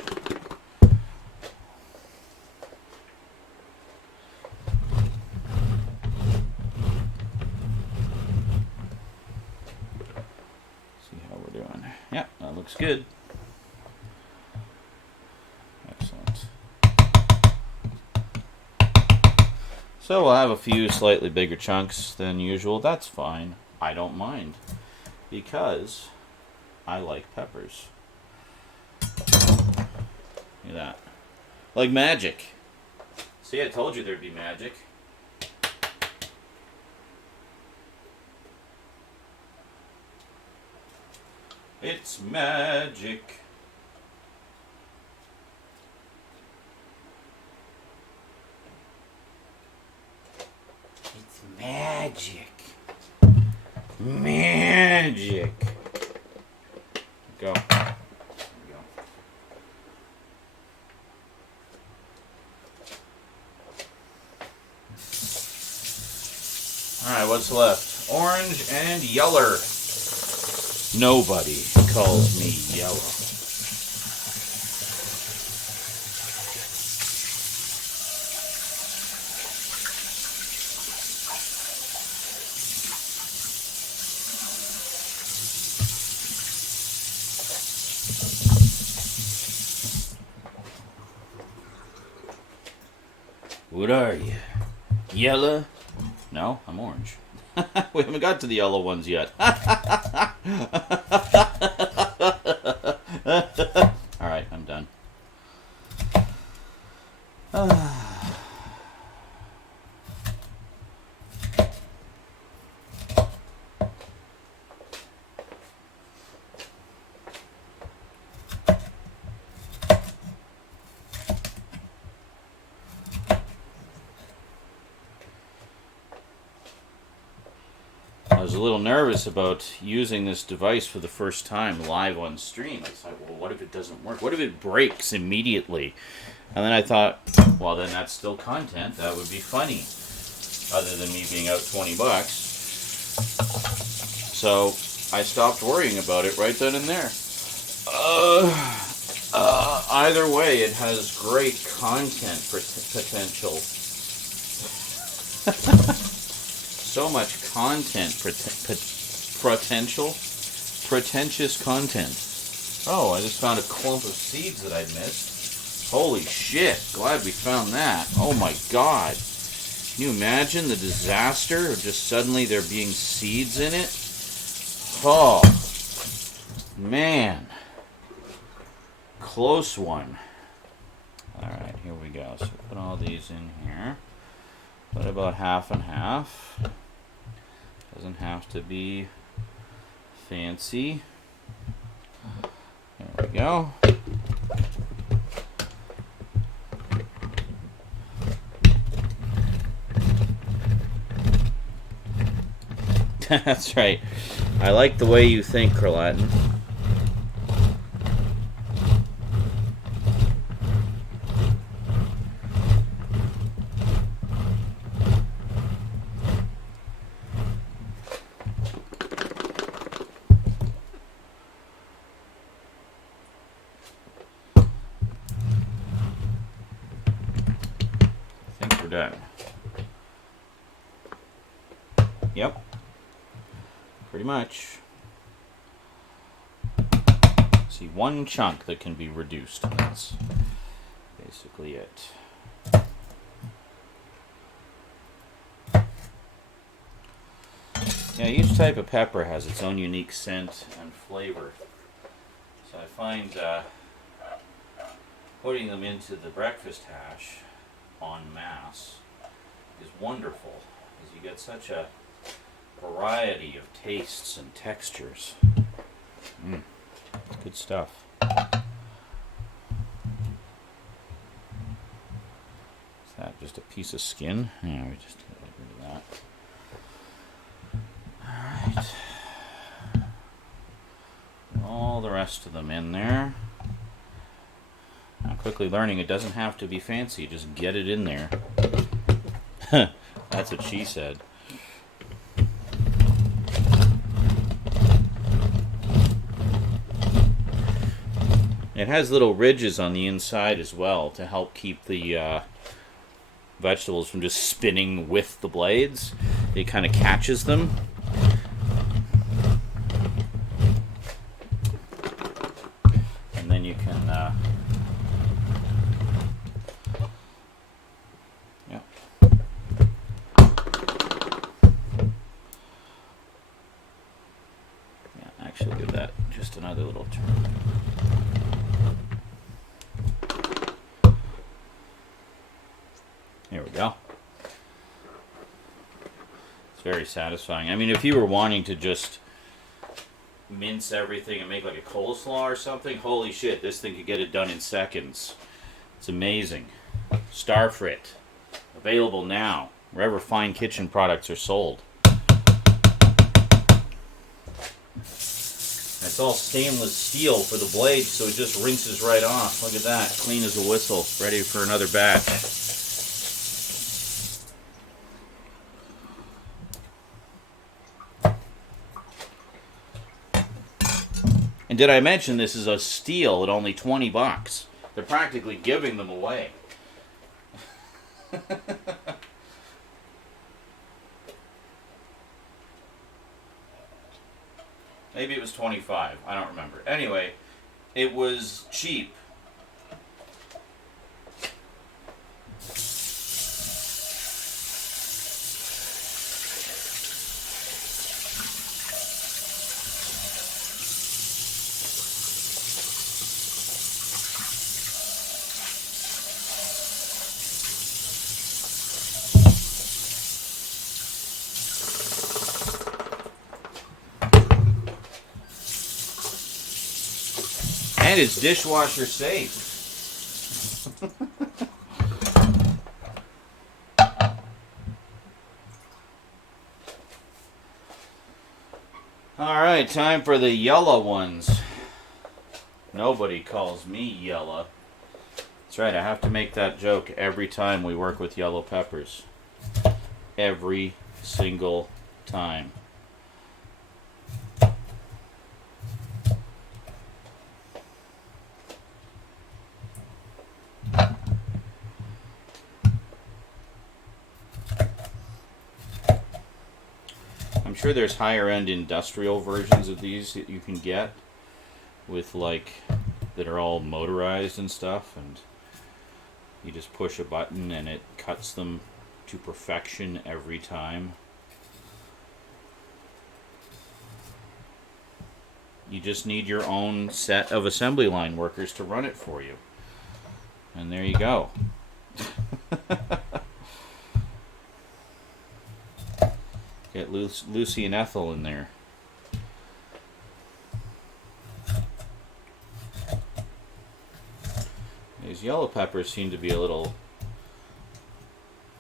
Yeah, that looks good. Excellent. So we'll have a few slightly bigger chunks than usual. That's fine. I don't mind. Because I like peppers. Look at that. Like magic. See, I told you there'd be magic. It's magic. It's magic. Magic. Go. There we go. Alright, what's left? Orange and yeller. Nobody calls me yellow. What are you? Yellow? No, I'm orange. We haven't got to the yellow ones yet. Alright, I'm done. I was a little nervous about using this device for the first time live on stream. I was like, well, what if it doesn't work? What if it breaks immediately? And then I thought, well, then that's still content. That would be funny, other than me being out $20. So I stopped worrying about it right then and there. Either way, it has great content potential. So much content potential. Pretentious content. Oh, I just found a clump of seeds that I missed. Holy shit, glad we found that. Oh my god. Can you imagine the disaster of just suddenly there being seeds in it? Oh, man. Close one. Alright, here we go. So put all these in here. Put about half and half. Doesn't have to be fancy. There we go. That's right. I like the way you think, Carlatin. I think we're done. Yep. Pretty much. See, one chunk that can be reduced. That's basically it. Yeah, each type of pepper has its own unique scent and flavor. So I find putting them into the breakfast hash en masse is wonderful, because you get such a variety of tastes and textures. Good stuff. Is that just a piece of skin? Yeah, we just get rid of that. Alright. All the rest of them in there. I'm quickly learning it doesn't have to be fancy, just get it in there. That's what she said. It has little ridges on the inside as well to help keep the vegetables from just spinning with the blades. It kind of catches them. And then you can actually give that just another little turn. There we go. It's very satisfying. I mean, if you were wanting to just mince everything and make like a coleslaw or something, holy shit, this thing could get it done in seconds. It's amazing. Starfrit. Available now, wherever fine kitchen products are sold. It's all stainless steel for the blade, so it just rinses right off. Look at that, clean as a whistle, ready for another batch. And did I mention this is a steal at only $20? They're practically giving them away. Maybe it was 25. I don't remember. Anyway, it was cheap. And it's dishwasher safe. Alright, time for the yellow ones. Nobody calls me yellow. That's right, I have to make that joke every time we work with yellow peppers. Every single time. sure there's higher end industrial versions of these that you can get with like that are all motorized and stuff, and you just push a button and it cuts them to perfection every time. You just need your own set of assembly line workers to run it for you. And there you go. Get Lucy and Ethel in there. These yellow peppers seem to be a little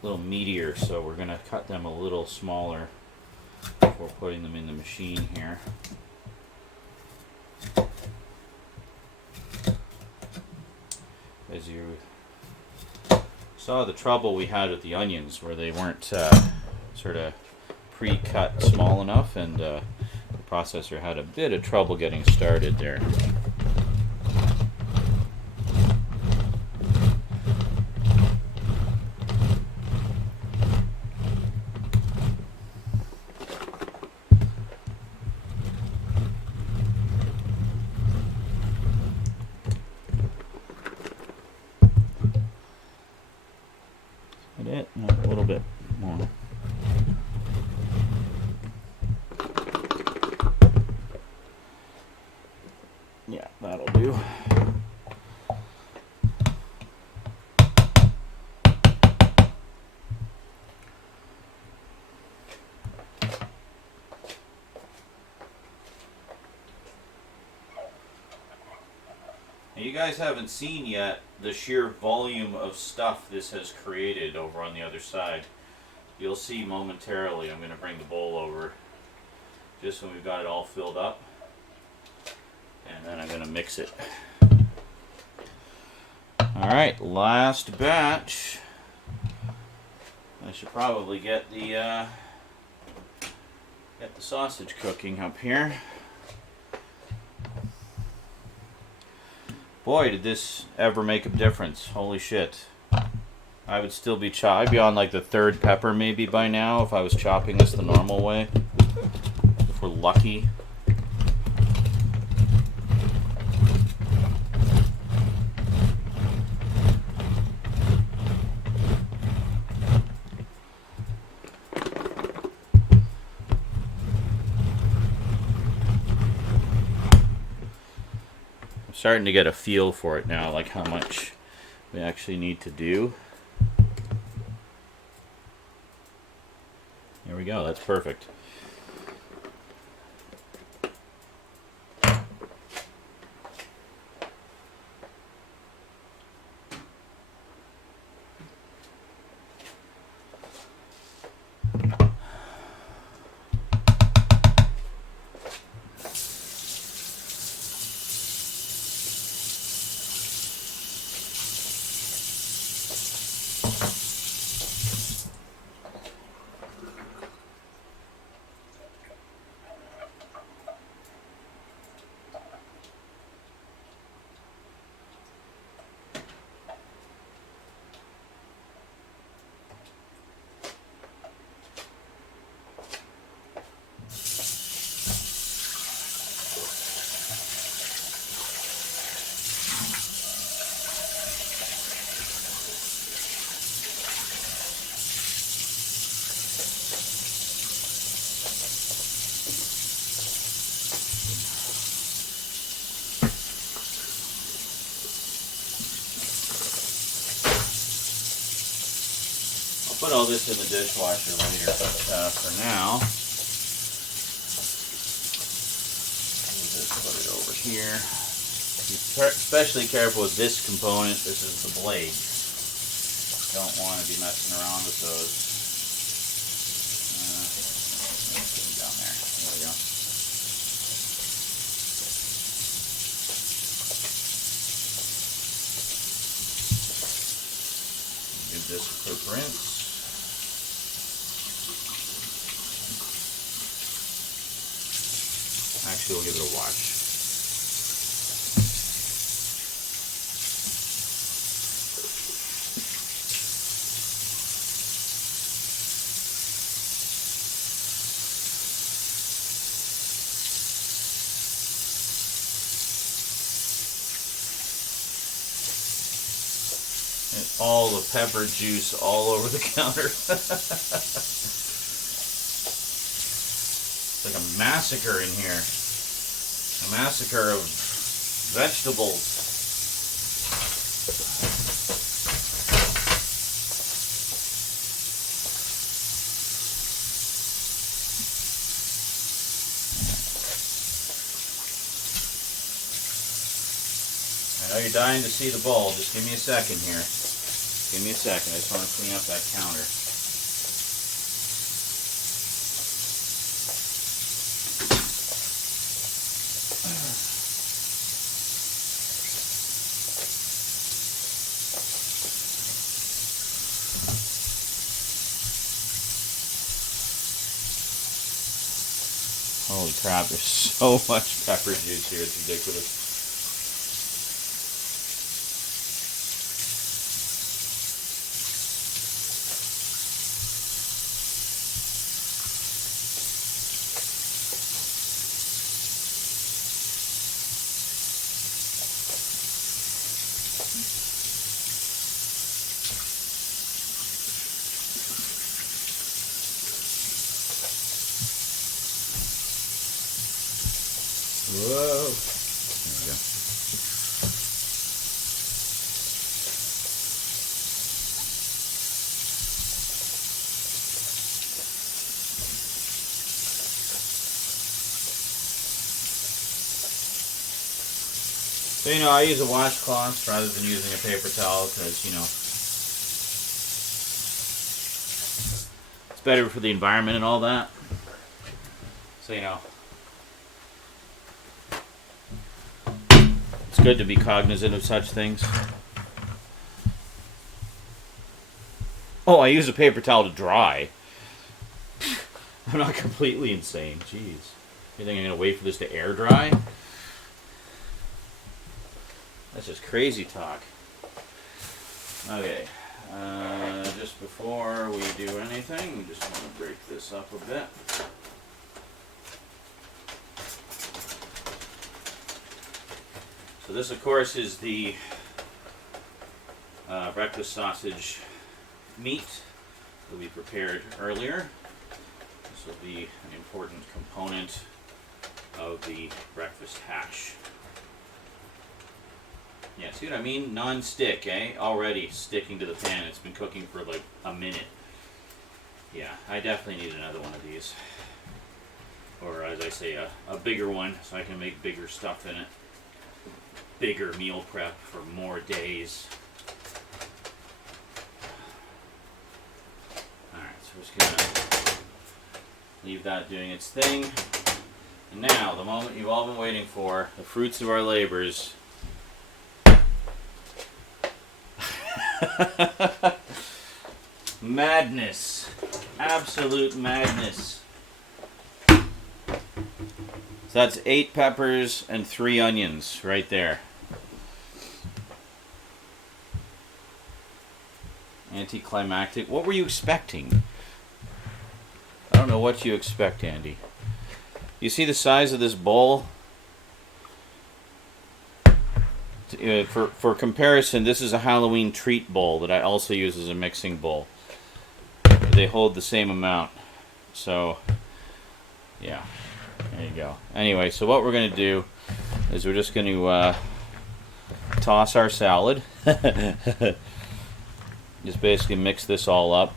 meatier, so we're going to cut them a little smaller before putting them in the machine here. As you saw, the trouble we had with the onions where they weren't sort of pre-cut small enough, and the processor had a bit of trouble getting started there. It? No, a little bit more. Yeah, that'll do. Now, you guys haven't seen yet the sheer volume of stuff this has created over on the other side. You'll see momentarily. I'm going to bring the bowl over just when we've got it all filled up, and then I'm going to mix it. Alright, last batch. I should probably get the sausage cooking up here. Boy, did this ever make a difference. Holy shit. I would still be I'd be on like the third pepper maybe by now if I was chopping this the normal way. If we're lucky. Starting to get a feel for it now, like how much we actually need to do. There we go, that's perfect. Put all this in the dishwasher later, but for now, we'll just put it over here. Be especially careful with this component. This is the blade. Don't want to be messing around with those. Let's get them down there. There we go. Give this a quick rinse. Actually, we'll give it a wash. all the pepper juice all over the counter. It's like a massacre in here. A massacre of vegetables. I know you're dying to see the bowl. Just give me a second here. Give me a second. I just want to clean up that counter. Holy crap, there's so much pepper juice here, it's ridiculous. Whoa. There we go. So, you know, I use a washcloth rather than using a paper towel because, you know, it's better for the environment and all that. So, you know, it's good to be cognizant of such things. Oh, I use a paper towel to dry. I'm not completely insane. Jeez. You think I'm going to wait for this to air dry? That's just crazy talk. Okay. Just before we do anything, we just want to break this up a bit. So this, of course, is the breakfast sausage meat that we prepared earlier. This will be an important component of the breakfast hash. Yeah, see what I mean? Non-stick, eh? Already sticking to the pan. It's been cooking for like a minute. Yeah, I definitely need another one of these. Or, as I say, a bigger one so I can make bigger stuff in it. Bigger meal prep for more days. Alright, so we're just going to leave that doing its thing. And now, the moment you've all been waiting for, the fruits of our labors. Madness. Absolute madness. So that's 8 peppers and 3 onions right there. Anticlimactic. What were you expecting? I don't know what you expect, Andy. You see the size of this bowl? For comparison, this is a Halloween treat bowl that I also use as a mixing bowl. They hold the same amount. So, yeah. There you go. Anyway, so what we're going to do is we're just going to toss our salad. Just basically mix this all up.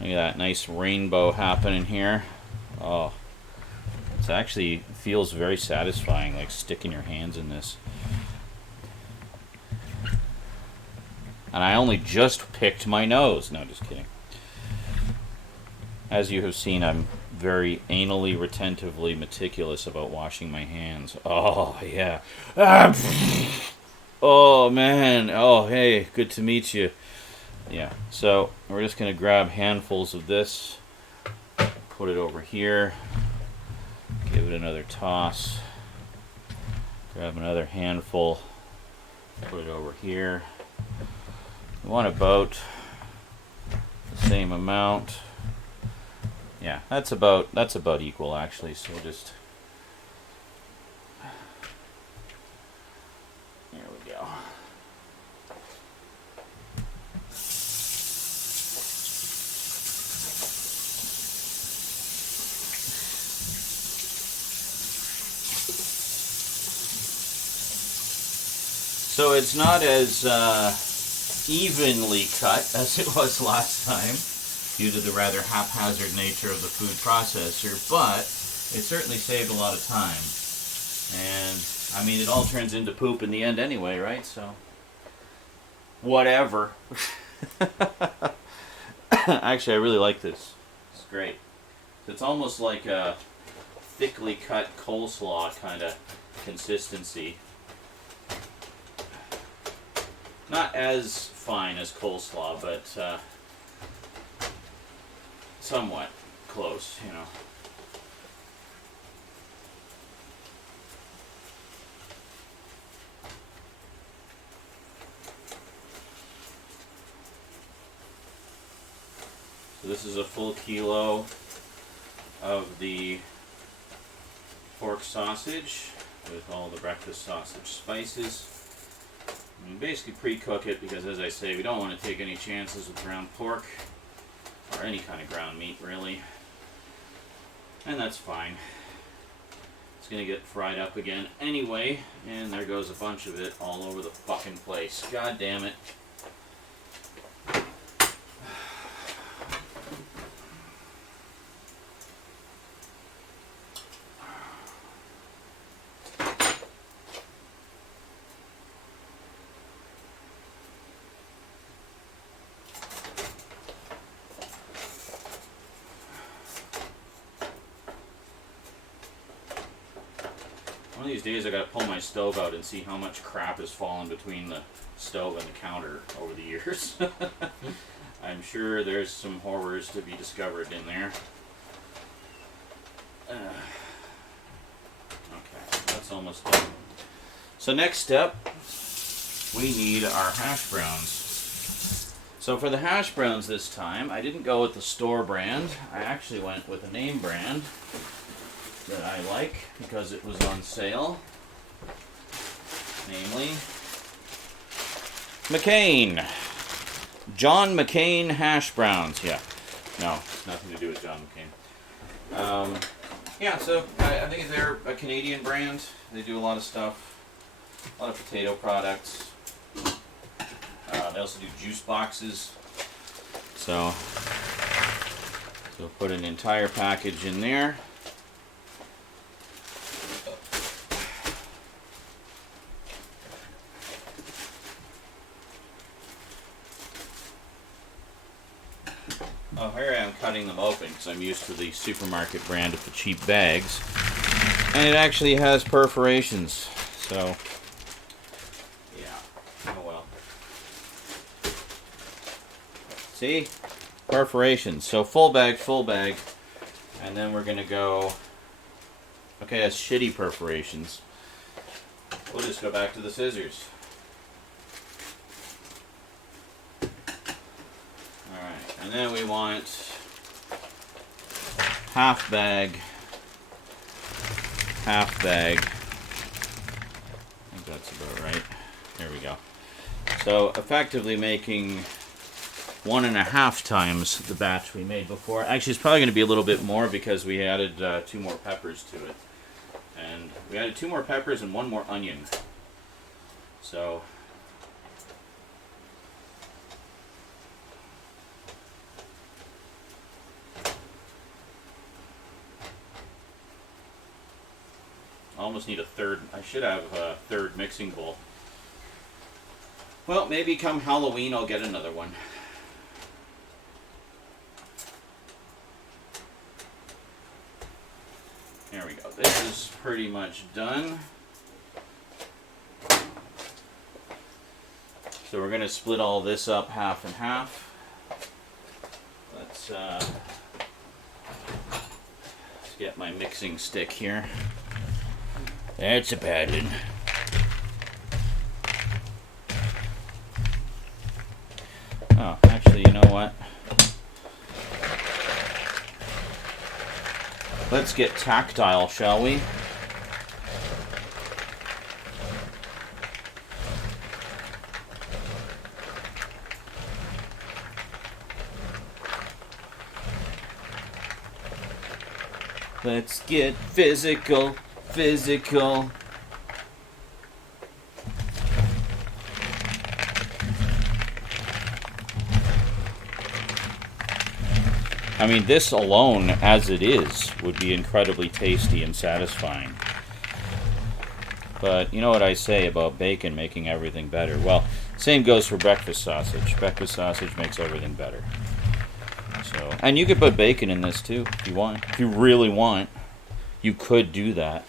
Look at that nice rainbow happening here. Oh, it actually feels very satisfying, like sticking your hands in this. And I only just picked my nose. No, just kidding. As you have seen, I'm very anally, retentively meticulous about washing my hands. Oh, yeah. Oh, man. Oh, hey, good to meet you. Yeah, so we're just going to grab handfuls of this, put it over here, give it another toss, grab another handful, put it over here. We want about the same amount. Yeah, that's about equal actually. So we'll just, there we go. So it's not as evenly cut as it was last time due to the rather haphazard nature of the food processor, but it certainly saved a lot of time. And I mean, it all turns into poop in the end anyway, right? So whatever. Actually, I really like this. It's great. It's almost like a thickly cut coleslaw kind of consistency. Not as fine as coleslaw, but somewhat close, you know. So this is a full kilo of the pork sausage with all the breakfast sausage spices. And basically pre-cook it because, as I say, we don't want to take any chances with ground pork or any kind of ground meat, really. And that's fine. It's going to get fried up again anyway, and there goes a bunch of it all over the fucking place. God damn it. One of these days I gotta pull my stove out and see how much crap has fallen between the stove and the counter over the years. I'm sure there's some horrors to be discovered in there. Okay, that's almost done. So next step, we need our hash browns. So for the hash browns this time, I didn't go with the store brand. I actually went with a name brand that I like because it was on sale, namely McCain. John McCain hash browns. Yeah, no, nothing to do with John McCain. Yeah, so I think they're a Canadian brand. They do a lot of stuff, a lot of potato products. They also do juice boxes. So put an entire package in there. Oh, here I am cutting them open because I'm used to the supermarket brand of the cheap bags. And it actually has perforations. So, yeah. Oh well. See? Perforations. So full bag. And then we're going to go... Okay, that's shitty perforations. We'll just go back to the scissors. And then we want half bag. I think that's about right. There we go. So effectively making 1.5 times the batch we made before. Actually, it's probably going to be a little bit more because we added 2 more peppers to it. And we added 2 more peppers and 1 more onion. So... almost need a third. I should have a third mixing bowl. Well, maybe come Halloween I'll get another one. There we go. This is pretty much done. So we're going to split all this up half and half. Let's get my mixing stick here. That's a bad one. Oh, actually, you know what? Let's get tactile, shall we? Let's get physical. I mean, this alone, as it is, would be incredibly tasty and satisfying. But you know what I say about bacon making everything better? Well, same goes for breakfast sausage. Breakfast sausage makes everything better. So, and you could put bacon in this too, if you want. If you really want, you could do that.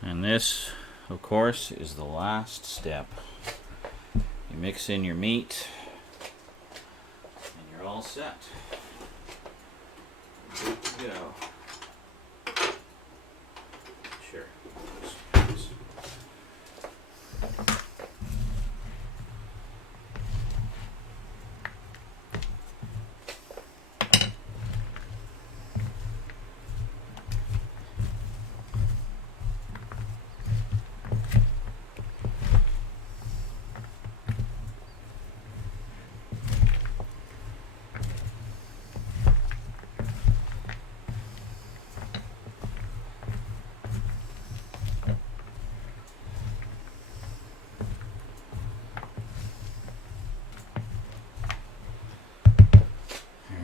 And this, of course, is the last step. You mix in your meat, and you're all set. Good to go. Sure.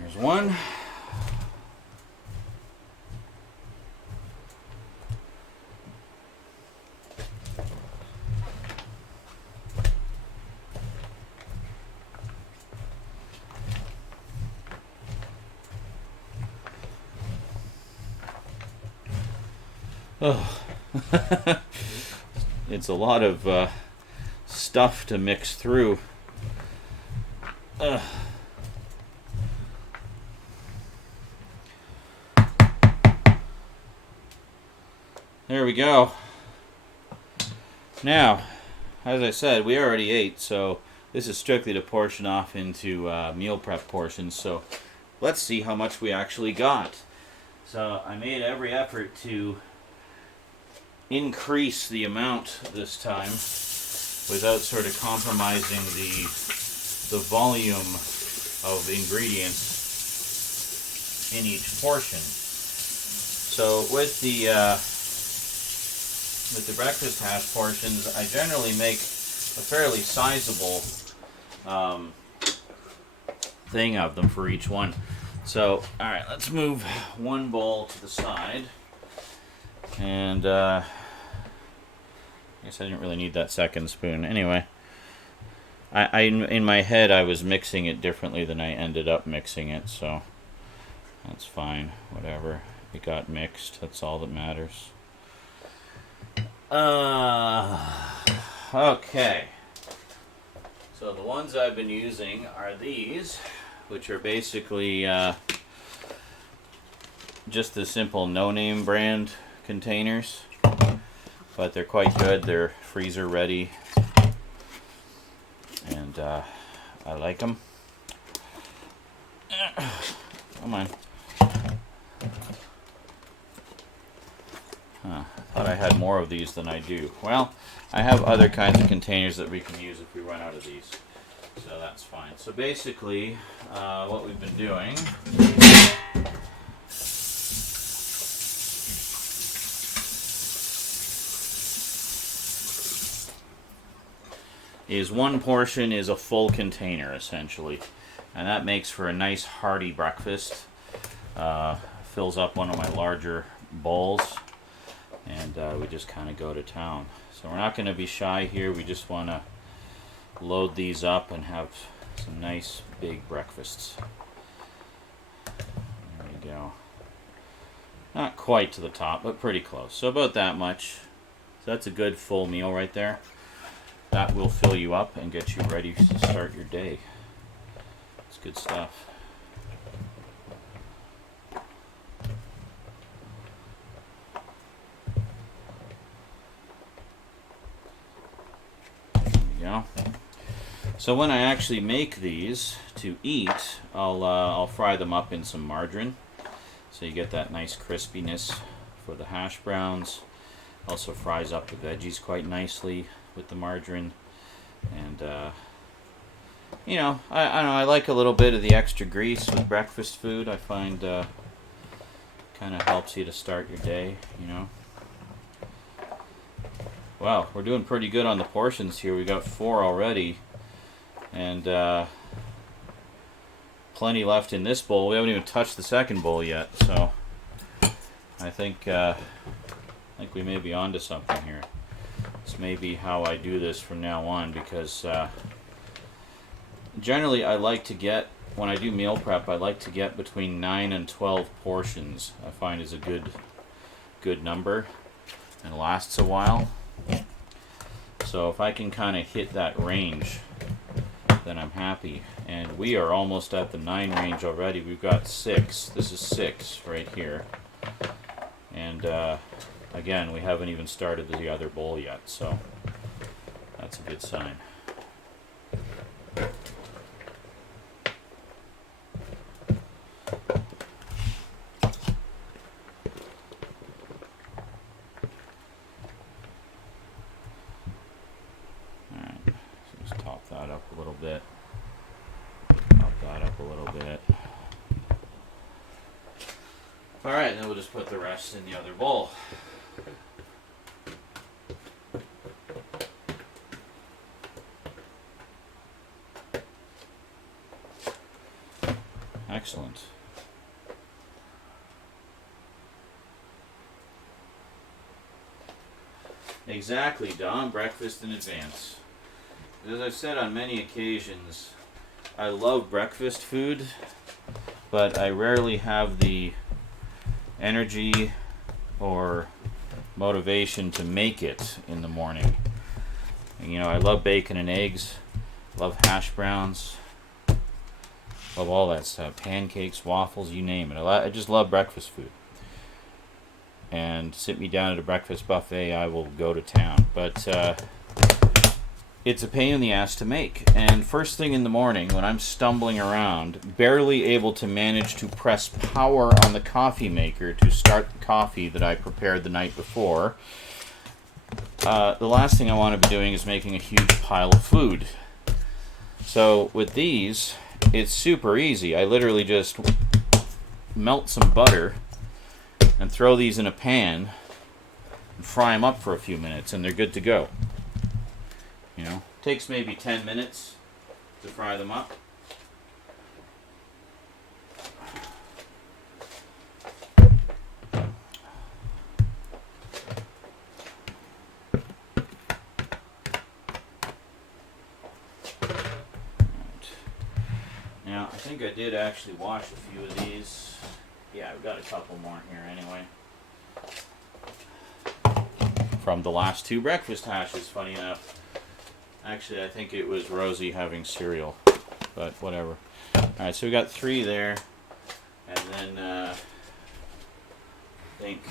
Here's one. Oh, it's a lot of stuff to mix through. There we go. Now, as I said, we already ate, so this is strictly to portion off into meal prep portions. So let's see how much we actually got. So I made every effort to increase the amount this time without sort of compromising the volume of ingredients in each portion. So with the breakfast hash portions, I generally make a fairly sizable thing of them for each one. So, alright, let's move one bowl to the side. And, I guess I didn't really need that second spoon. Anyway, I in my head, I was mixing it differently than I ended up mixing it, so that's fine. Whatever. It got mixed. That's all that matters. Okay. So the ones I've been using are these, which are basically just the simple no-name brand containers, but they're quite good. They're freezer ready, and I like them. Come on. I thought I had more of these than I do. Well, I have other kinds of containers that we can use if we run out of these. So that's fine. So basically, what we've been doing is one portion is a full container, essentially. And that makes for a nice hearty breakfast. Fills up one of my larger bowls. And we just kind of go to town. So we're not going to be shy here. We just want to load these up and have some nice big breakfasts. There we go. Not quite to the top, but pretty close. So about that much. So that's a good full meal right there. That will fill you up and get you ready to start your day. It's good stuff. So when I actually make these to eat, I'll fry them up in some margarine, so you get that nice crispiness for the hash browns. Also fries up the veggies quite nicely with the margarine, and you know, I don't know, I like a little bit of the extra grease with breakfast food. I find kind of helps you to start your day, you know. Wow, we're doing pretty good on the portions here. We got 4 already. And plenty left in this bowl. We haven't even touched the second bowl yet, so I think we may be onto something here. This may be how I do this from now on, because generally I like to get, when I do meal prep, I like to get between 9 and 12 portions. I find is a good number and lasts a while. So if I can kind of hit that range, then I'm happy. And we are almost at the 9 range already. We've got 6. This is 6 right here. And again, we haven't even started the other bowl yet, so that's a good sign. Alright, then we'll just put the rest in the other bowl. Excellent. Exactly, Don. Breakfast in advance. As I've said on many occasions, I love breakfast food, but I rarely have the energy or motivation to make it in the morning. And, you know, I love bacon and eggs, love hash browns, love all that stuff, pancakes, waffles, you name it. I just love breakfast food. And sit me down at a breakfast buffet, I will go to town. But it's a pain in the ass to make. And first thing in the morning, when I'm stumbling around, barely able to manage to press power on the coffee maker to start the coffee that I prepared the night before, the last thing I want to be doing is making a huge pile of food. So with these, it's super easy. I literally just melt some butter and throw these in a pan and fry them up for a few minutes, and they're good to go. You know, takes maybe 10 minutes to fry them up. Now, I think I did actually wash a few of these. Yeah, I've got a couple more here anyway. From the last 2 breakfast hashes, funny enough. Actually, I think it was Rosie having cereal, but whatever. Alright, so we got 3 there, and then I think,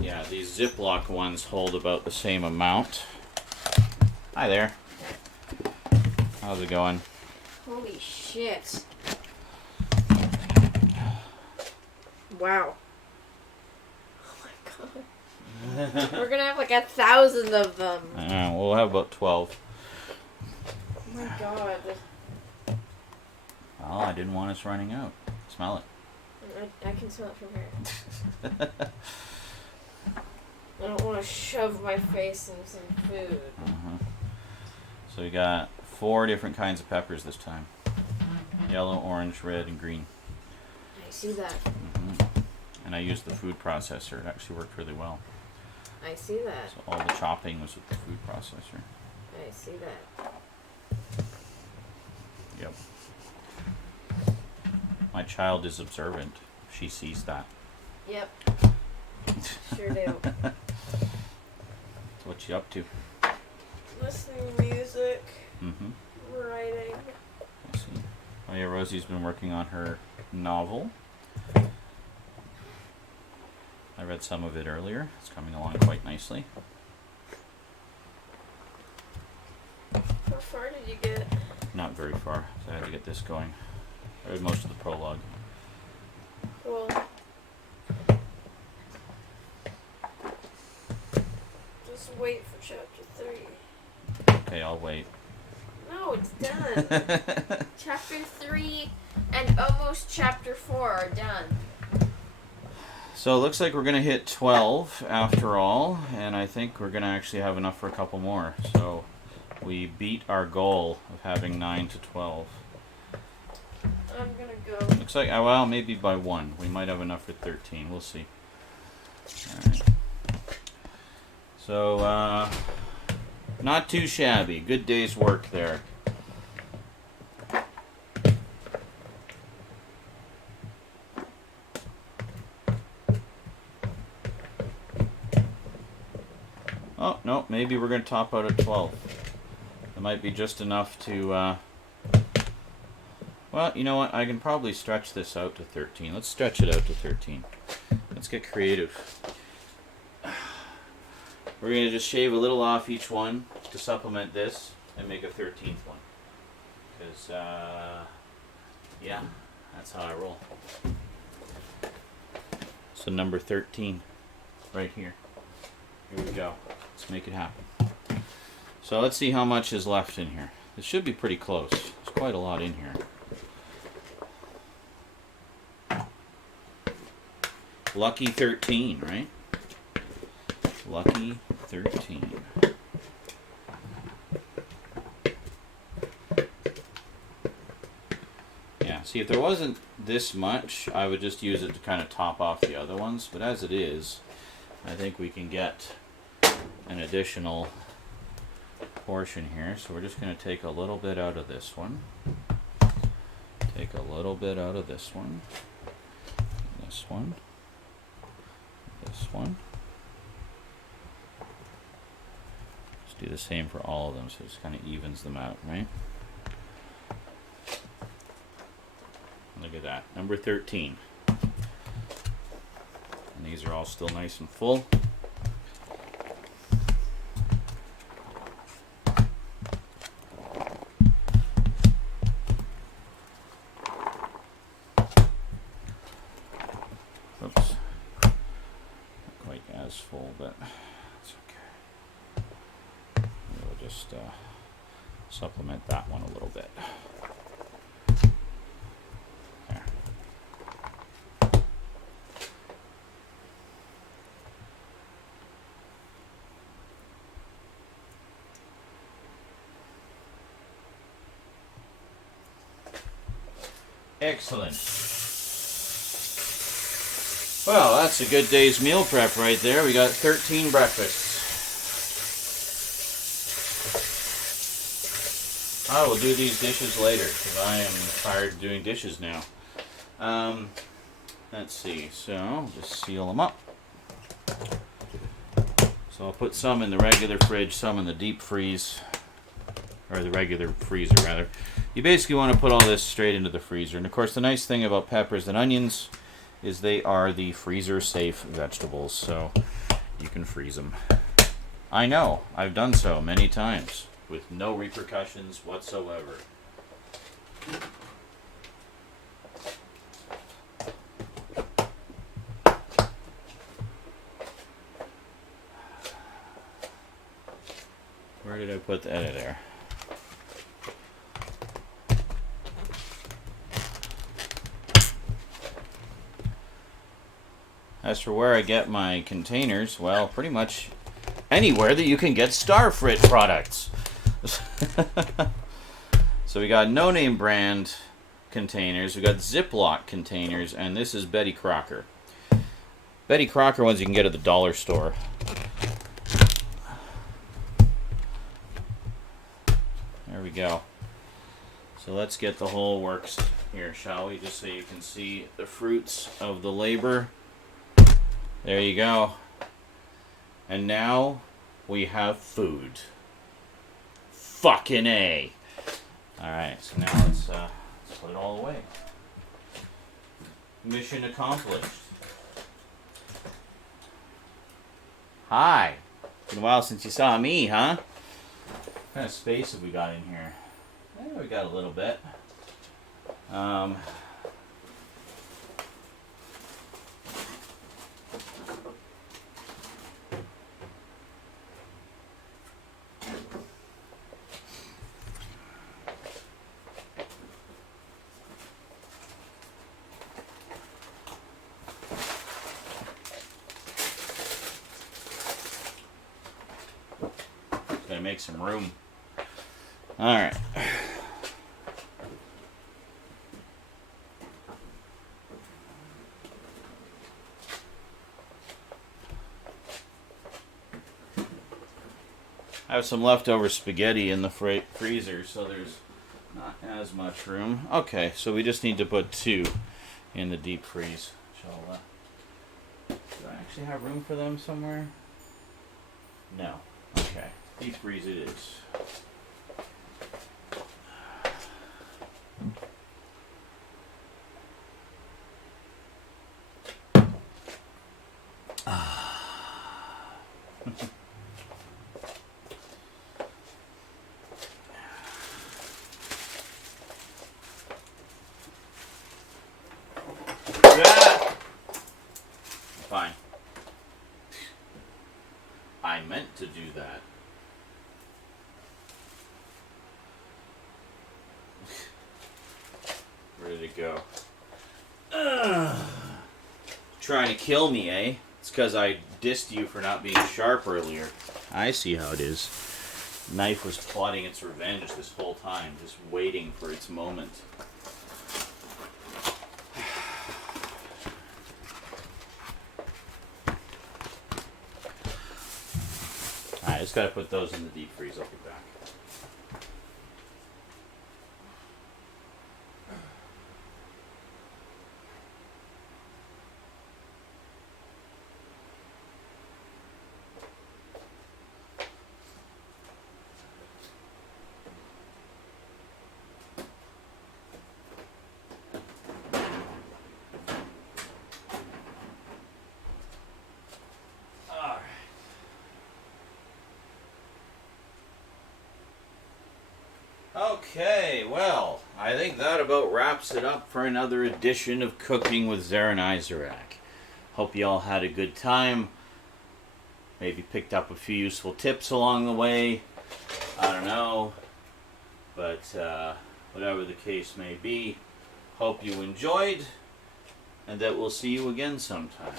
yeah, these Ziploc ones hold about the same amount. Hi there. How's it going? Holy shit. Wow. Oh my god. We're gonna have like 1,000 of them. We'll have about 12. Oh my god. Well, I didn't want us running out. Smell it. I can smell it from here. I don't want to shove my face in some food. So we got 4 different kinds of peppers this time. Yellow, orange, red, and green. I see that. And I used the food processor. It actually worked really well. I see that. So all the chopping was with the food processor. I see that. Yep. My child is observant. She sees that. Yep. Sure do. So what you up to? Listening to music. Writing. I see. Oh yeah, Rosie's been working on her novel. I read some of it earlier. It's coming along quite nicely. How far did you get? Not very far, so I had to get this going. I read most of the prologue. Cool. Just wait for chapter 3. Okay, I'll wait. No, it's done. Chapter 3 and almost chapter 4 are done. So it looks like we're going to hit 12 after all, and I think we're going to actually have enough for a couple more. So we beat our goal of having 9 to 12. I'm going to go. Looks like, well, maybe by 1. We might have enough for 13. We'll see. Alright. So, not too shabby. Good day's work there. Oh, no, maybe we're going to top out at 12. It might be just enough to, well, you know what? I can probably stretch this out to 13. Let's stretch it out to 13. Let's get creative. We're going to just shave a little off each one to supplement this and make a 13th one. Because, yeah, that's how I roll. So number 13, right here. Here we go. Let's make it happen. So let's see how much is left in here. It should be pretty close. There's quite a lot in here. Lucky 13, right? Lucky 13. Yeah, see, if there wasn't this much, I would just use it to kind of top off the other ones. But as it is, I think we can get an additional portion here. So we're just going to take a little bit out of this one. Take a little bit out of this one. This one. This one. Just do the same for all of them, so it just kind of evens them out, right? Look at that, number 13. And these are all still nice and full. Oops. Not quite as full, but it's okay. We'll just supplement that one a little bit. There. Excellent. Well, that's a good day's meal prep right there. We got 13 breakfasts. I will do these dishes later because I am tired of doing dishes now. Let's see. So I'll just seal them up. So I'll put some in the regular fridge, some in the deep freeze, or the regular freezer rather. You basically want to put all this straight into the freezer. And of course, the nice thing about peppers and onions is they are the freezer-safe vegetables, so you can freeze them. I know, I've done so many times with no repercussions whatsoever. Where did I put the editor? As for where I get my containers, well, pretty much anywhere that you can get Starfrit products. So we got no name brand containers, we got Ziploc containers, and this is Betty Crocker. Betty Crocker ones you can get at the dollar store. There we go. So let's get the whole works here, shall we? Just so you can see the fruits of the labor. There you go. And now we have food. Fucking A. Alright, so now let's put it all away. Mission accomplished. Hi. Been a while since you saw me, huh? What kind of space have we got in here? We got a little bit. Gotta make some room. All right. I have some leftover spaghetti in the freezer, so there's not as much room. Okay, so we just need to put 2 in the deep freeze. Do I actually have room for them somewhere? No. Okay, deep freeze it is. Fine. I meant to do that. Where did it go? Trying to kill me, eh? It's because I dissed you for not being sharp earlier. I see how it is. Knife was plotting its revenge this whole time, just waiting for its moment. I just gotta put those in the deep freeze. I'll be back. Okay, well, I think that about wraps it up for another edition of Cooking with Zaran Isaac. Hope you all had a good time. Maybe picked up a few useful tips along the way. I don't know. But whatever the case may be, hope you enjoyed, and that we'll see you again sometime.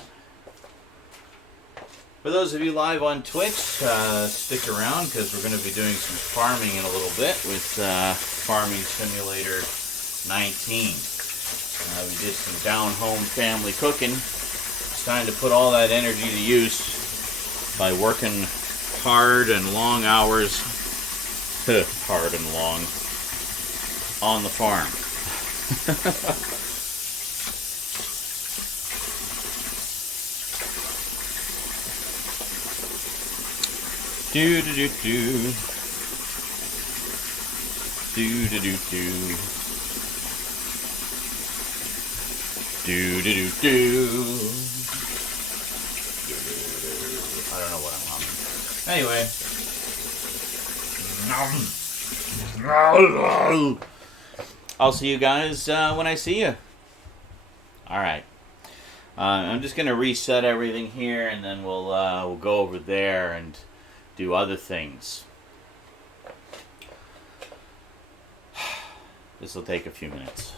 For those of you live on Twitch, stick around because we're going to be doing some farming in a little bit with Farming Simulator 19. We did some down-home family cooking. It's time to put all that energy to use by working hard and long hours, hard and long, on the farm. Do do do do. Do do do do. Do do do do. I don't know what I'm humming. Anyway. I'll see you guys when I see you. All right. I'm just gonna reset everything here, and then we'll go over there and do other things. This will take a few minutes.